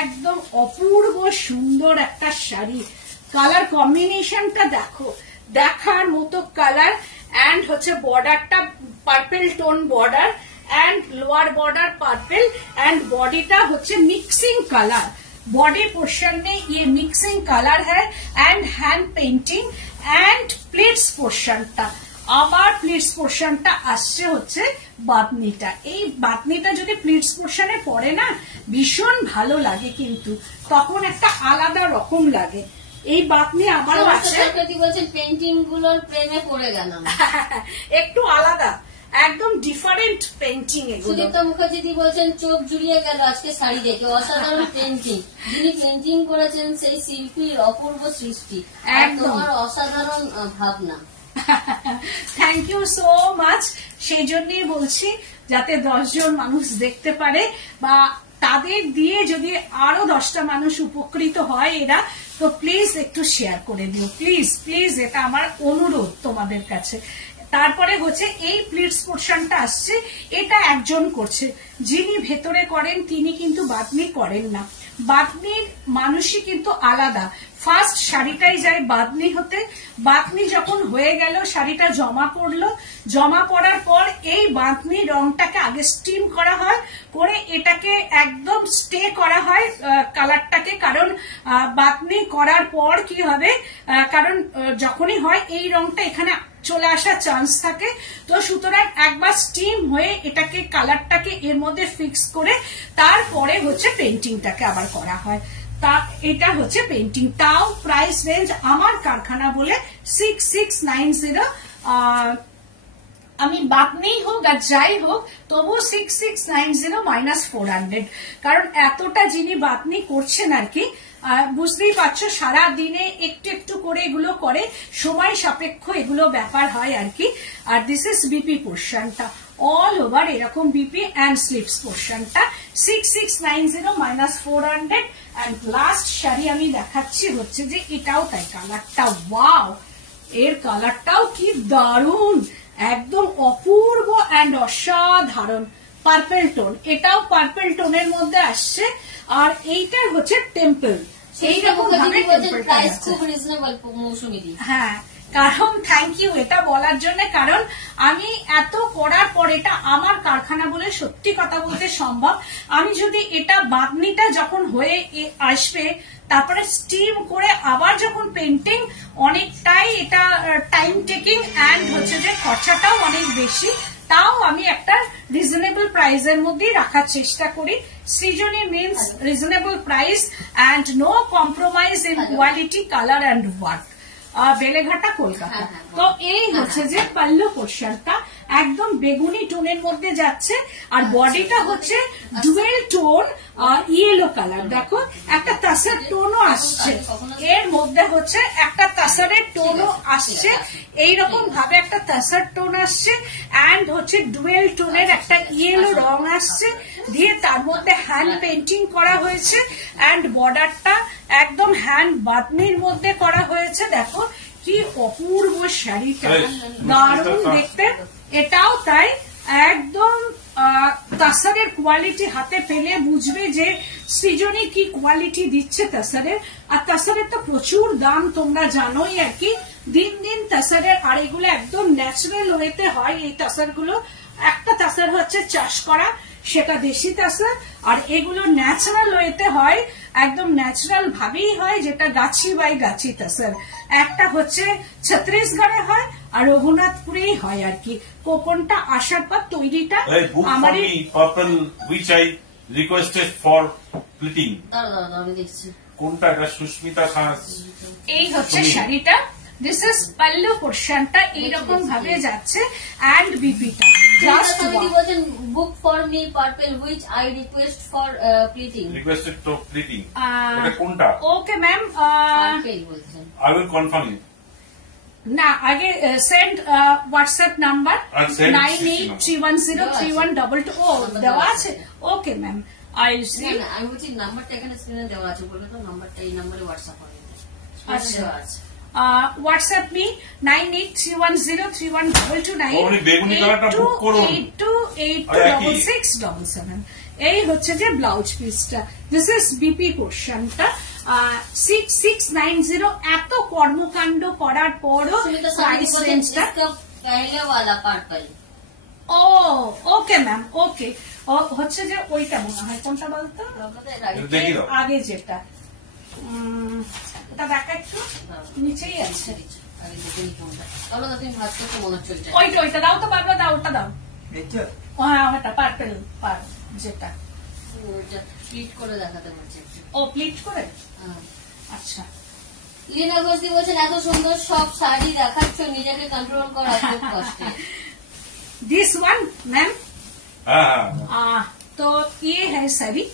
একদম অপূর্ব সুন্দর একটা শাড়ি। কালার কম্বিনেশনটা দেখো, দেখার মতো কালার। অ্যান্ড হচ্ছে বর্ডারটা purple tone border and lower border purple and বডিটা হচ্ছে মিক্সিং কালার। बॉडी पोर्शन में ये मिक्सिंग कलर है and hand painting and pleats पोर्शनটা আবার প্লিটস পোর্শনটা আসছে হচ্ছে বাতনিটা। এই বাতনিটা যদি প্লিটস পোর্শনে পড়ে না ভীষণ ভালো লাগে, কিন্তু তখন একটা আলাদা রকম লাগে। এই বাতনি আবারও আছে, বলছেন পেন্টিং গুলোর প্রেমে পড়ে গেলাম, একটু আলাদা, একদম ডিফারেন্ট পেন্টিং এগুলো। সুদীপ্তা মুখার্জি বলছেন চোখ জুড়িয়ে গেল আজকে শাড়ি দেখে, অসাধারণ পেন্টিং, যিনি পেন্টিং করেছেন সেই শিল্পীর অপূর্ব সৃষ্টি, তোমার অসাধারণ ভাবনা। Thank you so much. সেই জন্যই বলছি যাতে 10 জন মানুষ দেখতে পারে, বা তাদের দিয়ে যদি আরো 10টা মানুষ উপকৃত হয় এরা, তো প্লিজ একটু শেয়ার করে দিও, প্লিজ প্লিজ, এটা আমার অনুরোধ তোমাদের কাছে। তারপরে হচ্ছে এই প্লিটস পোর্শনটা আসছে, এটা একজন করছে, যিনি ভেতরে করেন তিনি কিন্তু বাতনি করেন না। বাতনির মানুষই কিন্তু আলাদা। ফার্স্ট শাড়িটাই যায় বাতনি হতে, বাতনি যখন হয়ে গেল শাড়িটা জমা পড়লো, জমা পড়ার পর এই বাতনি রংটাকে আগে স্টিম করা হয়, করে এটাকে একদম স্টে করা হয় কালারটাকে, কারণ বাতনি করার পর কি হবে, কারণ যখনই হয় এই রংটা এখানে চলে আসার চান্স থাকে, তো সুতরাং একবার স্টিম হয়ে এটাকে কালারটাকে এর মধ্যে ফিক্স করে তারপরে হচ্ছে পেন্টিংটাকে আবার করা হয়। তা এটা হচ্ছে পেন্টিং, তাও প্রাইস রেঞ্জ আমার কারখানা বলে 6690। আমি বাতনি হোক আর যাই হোক তবু 6690 মাইনাস 400, কারণ এতটা যিনি বাতনি করছেন আর কি, বুঝতেই পারছো সারা দিনে একটু একটু করে এগুলো করে, সময় সাপেক্ষ এগুলো ব্যাপার হয় আর কি। আর দিস ইজ বিপি পোর্শনটা অল ওভার এরকম বিপি অ্যান্ড স্লিপস পোর্শনটা 6690 মাইনাস 400। অ্যান্ড লাস্ট শাড়ি আমি দেখাচ্ছি হচ্ছে যে এটাও তাই, কালারটা ওয়াও, এর কালারটাও কি দারুণ, একদম অপূর্ব অ্যান্ড অসাধারণ। পার্পল টোন, এটাও পার্পল টোনের মধ্যে আসছে, আর এইটাই হচ্ছে টেম্পল। হ্যাঁ, কারণ থ্যাংক ইউ এটা বলার জন্য, কারণ আমি এত করার পর এটা আমার কারখানা বলে সত্যি কথা বলতে সম্ভব। আমি যদি এটা বাতনিটা যখন হয়ে আসবে তারপরে স্টিম করে আবার যখন পেন্টিং, অনেকটাই এটা টাইম টেকিং অ্যান্ড হচ্ছে যে খরচাটাও অনেক বেশি, তাও আমি একটা রিজনেবল প্রাইসের মধ্যেই রাখার চেষ্টা করি। Srijani means reasonable price and no compromise in quality, colour and work, Beleghata Kolkata. তো এই হচ্ছে যে পাল্লু পোর্শনটা একদম বেগুনি টোনের মধ্যে যাচ্ছে, আর বডিটা হচ্ছে ডুয়েল টোন ইয়েলো কালার। দেখো একটা তাসার টোনও আসছে এর মধ্যে, হচ্ছে একটা তাসারের টোনও আসছে, এইরকম ভাবে একটা তাসার টোন আসছে অ্যান্ড হচ্ছে ডুয়েল টোনের একটা ইয়েলো রং আসছে, দিয়ে তার মধ্যে হ্যান্ড পেন্টিং করা হয়েছে অ্যান্ড বর্ডারটা একদম হ্যান্ড বাতনির মধ্যে করা হয়েছে। দেখো কি অপূর্ব শাড়িটা, দারুণ দেখতে। এটাও তাই, একদম তাসারের কোয়ালিটি হাতে পেলে বুঝবে যে সৃজনী কি কোয়ালিটি দিচ্ছে তাসারের। আর তাসারের তো প্রচুর দাম, তোমরা জানোই আর কি। দিন দিন তাসারের, আর এগুলো একদম ন্যাচারাল ওয়েতে হয় এই তাসার গুলো। একটা তাসার হচ্ছে চাষ করা, সেটা দেশি তাসার, আর এগুলো ন্যাচারাল ওয়েতে হয়, একদম ন্যাচারাল ভাবেই হয়, যেটা গাছি বাই গাছি তাসার। একটা হচ্ছে ছত্তিশগড়ে হয় আর রঘুনাথপুরেই হয় আর কি। কোকনটা আসার পর তৈরিটা আমারই। Purple which I requested for pleating, দাঁড়া আমি দেখছি কোনটা? এটা সুস্মিতা সাহা। এই হচ্ছে শাড়িটা। দিস ইজ পাল্লু পোর্শনটা এইরকম ভাবে যাচ্ছে, এন্ড বিপিটা জাস্ট বলছেন book for me purple which I request for pleating. Requested for pleating, এটা কোনটা? ওকে ম্যাম, পার্পল বলছেন। I will confirm it. না, আগে সেন্ড হোয়াটসঅ্যাপ নাম্বার আর send 9831031222 দেওয়া আছে। Okay ma'am, I see. না আমি বলছি নাম্বারটা এখানে স্ক্রিনে দেওয়া আছে, বললে তো নাম্বারটা এই নাম্বারে হোয়াটসঅ্যাপ হবে। আচ্ছা, হোয়াটসঅ্যাপ মি 9831031222 ওই বেগুনি কালারটা বুক করুন। 82826677। এই হচ্ছে যে ব্লাউজ পিসটা। দিস ইজ বিপি পোর্শনটা 6690। এত কর্মকাণ্ড করার পরও প্রাইস রেঞ্জটা पहले वाला पर्पल। ও ওকে ম্যাম, ওকে। হচ্ছে যে ওইটা মনে হয়, কোনটা বলতো? দেখি দাও। আগে যেটা ওটা দেখা একটু নিচেই আছে। তুমি ভাত করতে মনে চলছে। ওইটা দাও তো, বারবার দাও, ওটা দাও। হ্যাঁ, ওটা পার্পল পার যেটা। প্লিট করে দেখাতে বলছে। ও প্লিট করে, আচ্ছা। লীনা ঘোষদি বলছেন এত সুন্দর সব শাড়ি দেখাচ্ছ, নিজেকে কন্ট্রোল করা খুব কষ্ট। दिस वन मैम, হ্যাঁ, तो ये है साड़ी,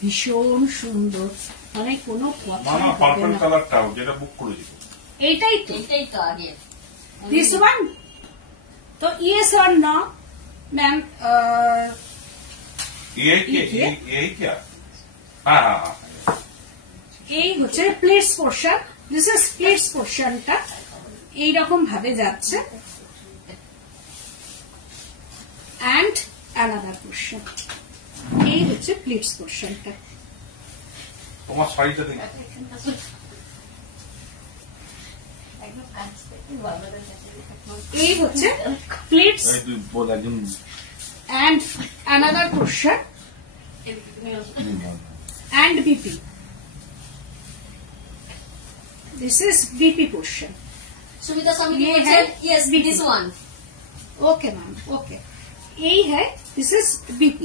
ভীষণ সুন্দর, মানে কোনো কথা মামা পার্পল কালারটা যেটা বুক করেছিল এইটাই তো। এটাই তো আগে। दिस वन तो ये वन ना मैम, এই क्या? হ্যাঁ, এই হচ্ছে plates portion. This is plates পোর্শনটা এইরকম ভাবে যাচ্ছে, এন্ড অ্যানাদার পোর্শন। এই হচ্ছে প্লেটস পোর্শনটা। তোমার শাড়িটা দেখি। এই হচ্ছে প্লেটস তুই বল একজন। and another portion and BP. This is BP portion. Sumita स्वामी ये बोलছেন है yes this one. Okay ma'am, okay. এই है, this is BP.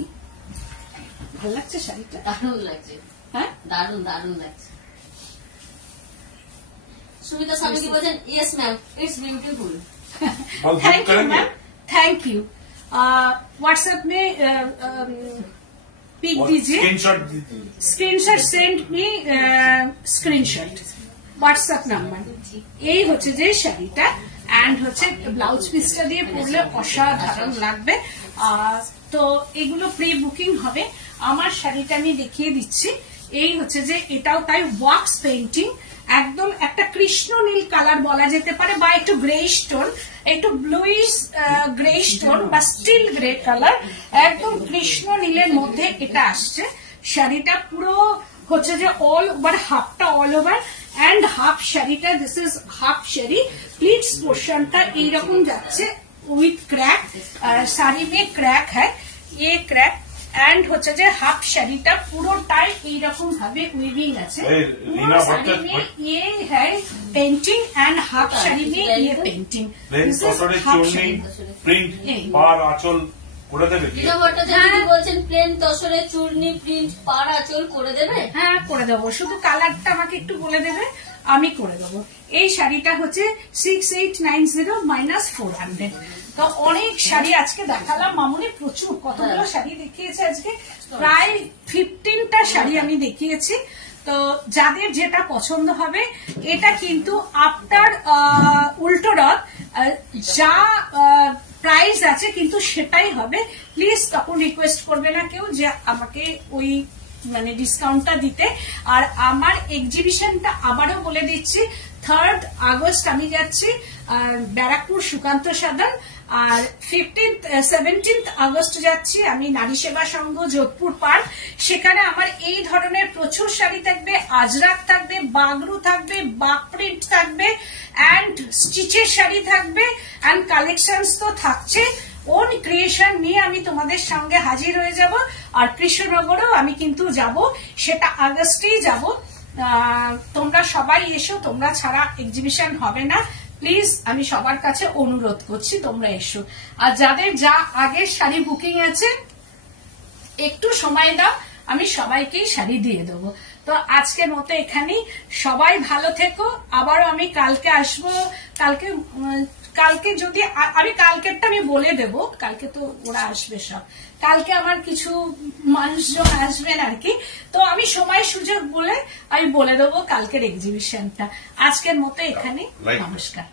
ভালো লাগছে শাড়িটা? দারুণ লাগছে, হ্যাঁ, দারুণ দারুণ লাগছে। সুমিতা স্বামী বলছেন yes ma'am, it's beautiful. Thank you ma'am, thank you. WhatsApp में पिक दीजिए, screenshot send me screenshot WhatsApp number. এই হচ্ছে যে শাড়িটা, এন্ড হচ্ছে ব্লাউজ পিসটা দিয়ে পরলে অসাধারণ লাগবে। তো এগুলো প্রি বুকিং হবে। আমার শাড়িটা আমি দেখিয়ে দিচ্ছি। এই হচ্ছে যে এটাও তাই, ওয়াক্স পেইন্টিং, একদম একটা কৃষ্ণ নীল কালার বলা যেতে পারে, বা একটু গ্রে স্টোন, একটু ব্লুইশ গ্রে স্টোন বা স্টিল গ্রে কালার, একদম কৃষ্ণ নীলের মধ্যে এটা আসছে। শাড়িটা পুরো হচ্ছে যে অল ওভার, হাফটা অল ওভার এন্ড হাফ শাড়িটা, this is half sari. Pleats পোর্শনটা এইরকম যাচ্ছে উইথ ক্র্যাক, শাড়ি মে ক্র্যাক হ্যায়, ये क्रैक, एंड হচ্ছে যে হাফ শাড়িটা পুরোটাই এইরকম ভাবে উইভিং আছে। रीना শাড়ি মে ये है पेंटिंग एंड हाफ শাড়ি মে ये पेंटिंग। প্লেন তসরে চুন্নি প্রিন্ট পার আঁচল করে দেবে কি? লীনা ভট্টাচার্য বলছেন প্লেন তসরে চূর্ণি প্রিন্ট পার আঁচল করে দেবে। হ্যাঁ, করে দেবো, শুধু কালারটা আমাকে একটু বলে দেবে, আমি করে দেবো। এই শাড়িটা হচ্ছে 6890 -400। তো অনেক শাড়ি আজকে দেখালাম মামুনি, প্রচুর, কতগুলো শাড়ি দেখিয়েছে আজকে, প্রায় 15টা শাড়ি আমি দেখিয়েছি। তো যাদের যেটা পছন্দ হবে, এটা কিন্তু আফটার উল্টো রথ যা প্রাইস আছে কিন্তু সেটাই হবে। প্লিজ তখন রিকোয়েস্ট করবে না কেউ যে আমাকে ওই মানে ডিসকাউন্টটা দিতে। আর আমার এক্সিবিশনটা আবারও বলে দিচ্ছি, 3rd আগস্ট আমি যাচ্ছি ব্যারাকপুর সুকান্ত সদন, আর 17th আগস্ট যাচ্ছি আমি নারী সেবা সংঘ যোধপুর পার্ক। সেখানে আমার এই ধরনের প্রচুর শাড়ি থাকবে, আজরাক থাকবে, বাগরু থাকবে, বাক প্রিন্ট থাকবে, অ্যান্ড স্টিচের শাড়ি থাকবে, অ্যান্ড কালেকশনস তো থাকছে। ওন ক্রিয়েশন নিয়ে আমি তোমাদের সঙ্গে হাজির হয়ে যাব। আর কৃষ্ণনগরেও আমি কিন্তু যাব, সেটা আগস্টেই যাব। তোমরা সবাই এসো, তোমরা ছাড়া এক্সিবিশন হবে না। প্লিজ আমি সবার কাছে অনুরোধ করছি তোমরা এসো। আর যাদের যা আগের শাড়ি বুকিং আছে একটু সময় দাও, আমি সবাইকেই শাড়ি দিয়ে দেবো। তো আজকের মতো এখানেই, সবাই ভালো থেকো। আবারও আমি কালকে আসবো। কালকে যদি আমি কালকেরটা আমি বলে দেব, কালকে তো ওরা আসবে সব, কালকে আমার কিছু মানুষজন আসবেন আর কি। তো আমি সময় সুযোগ বলে আমি বলে দেবো কালকের এক্সিবিশনটা। আজকের মতো এখানে, নমস্কার।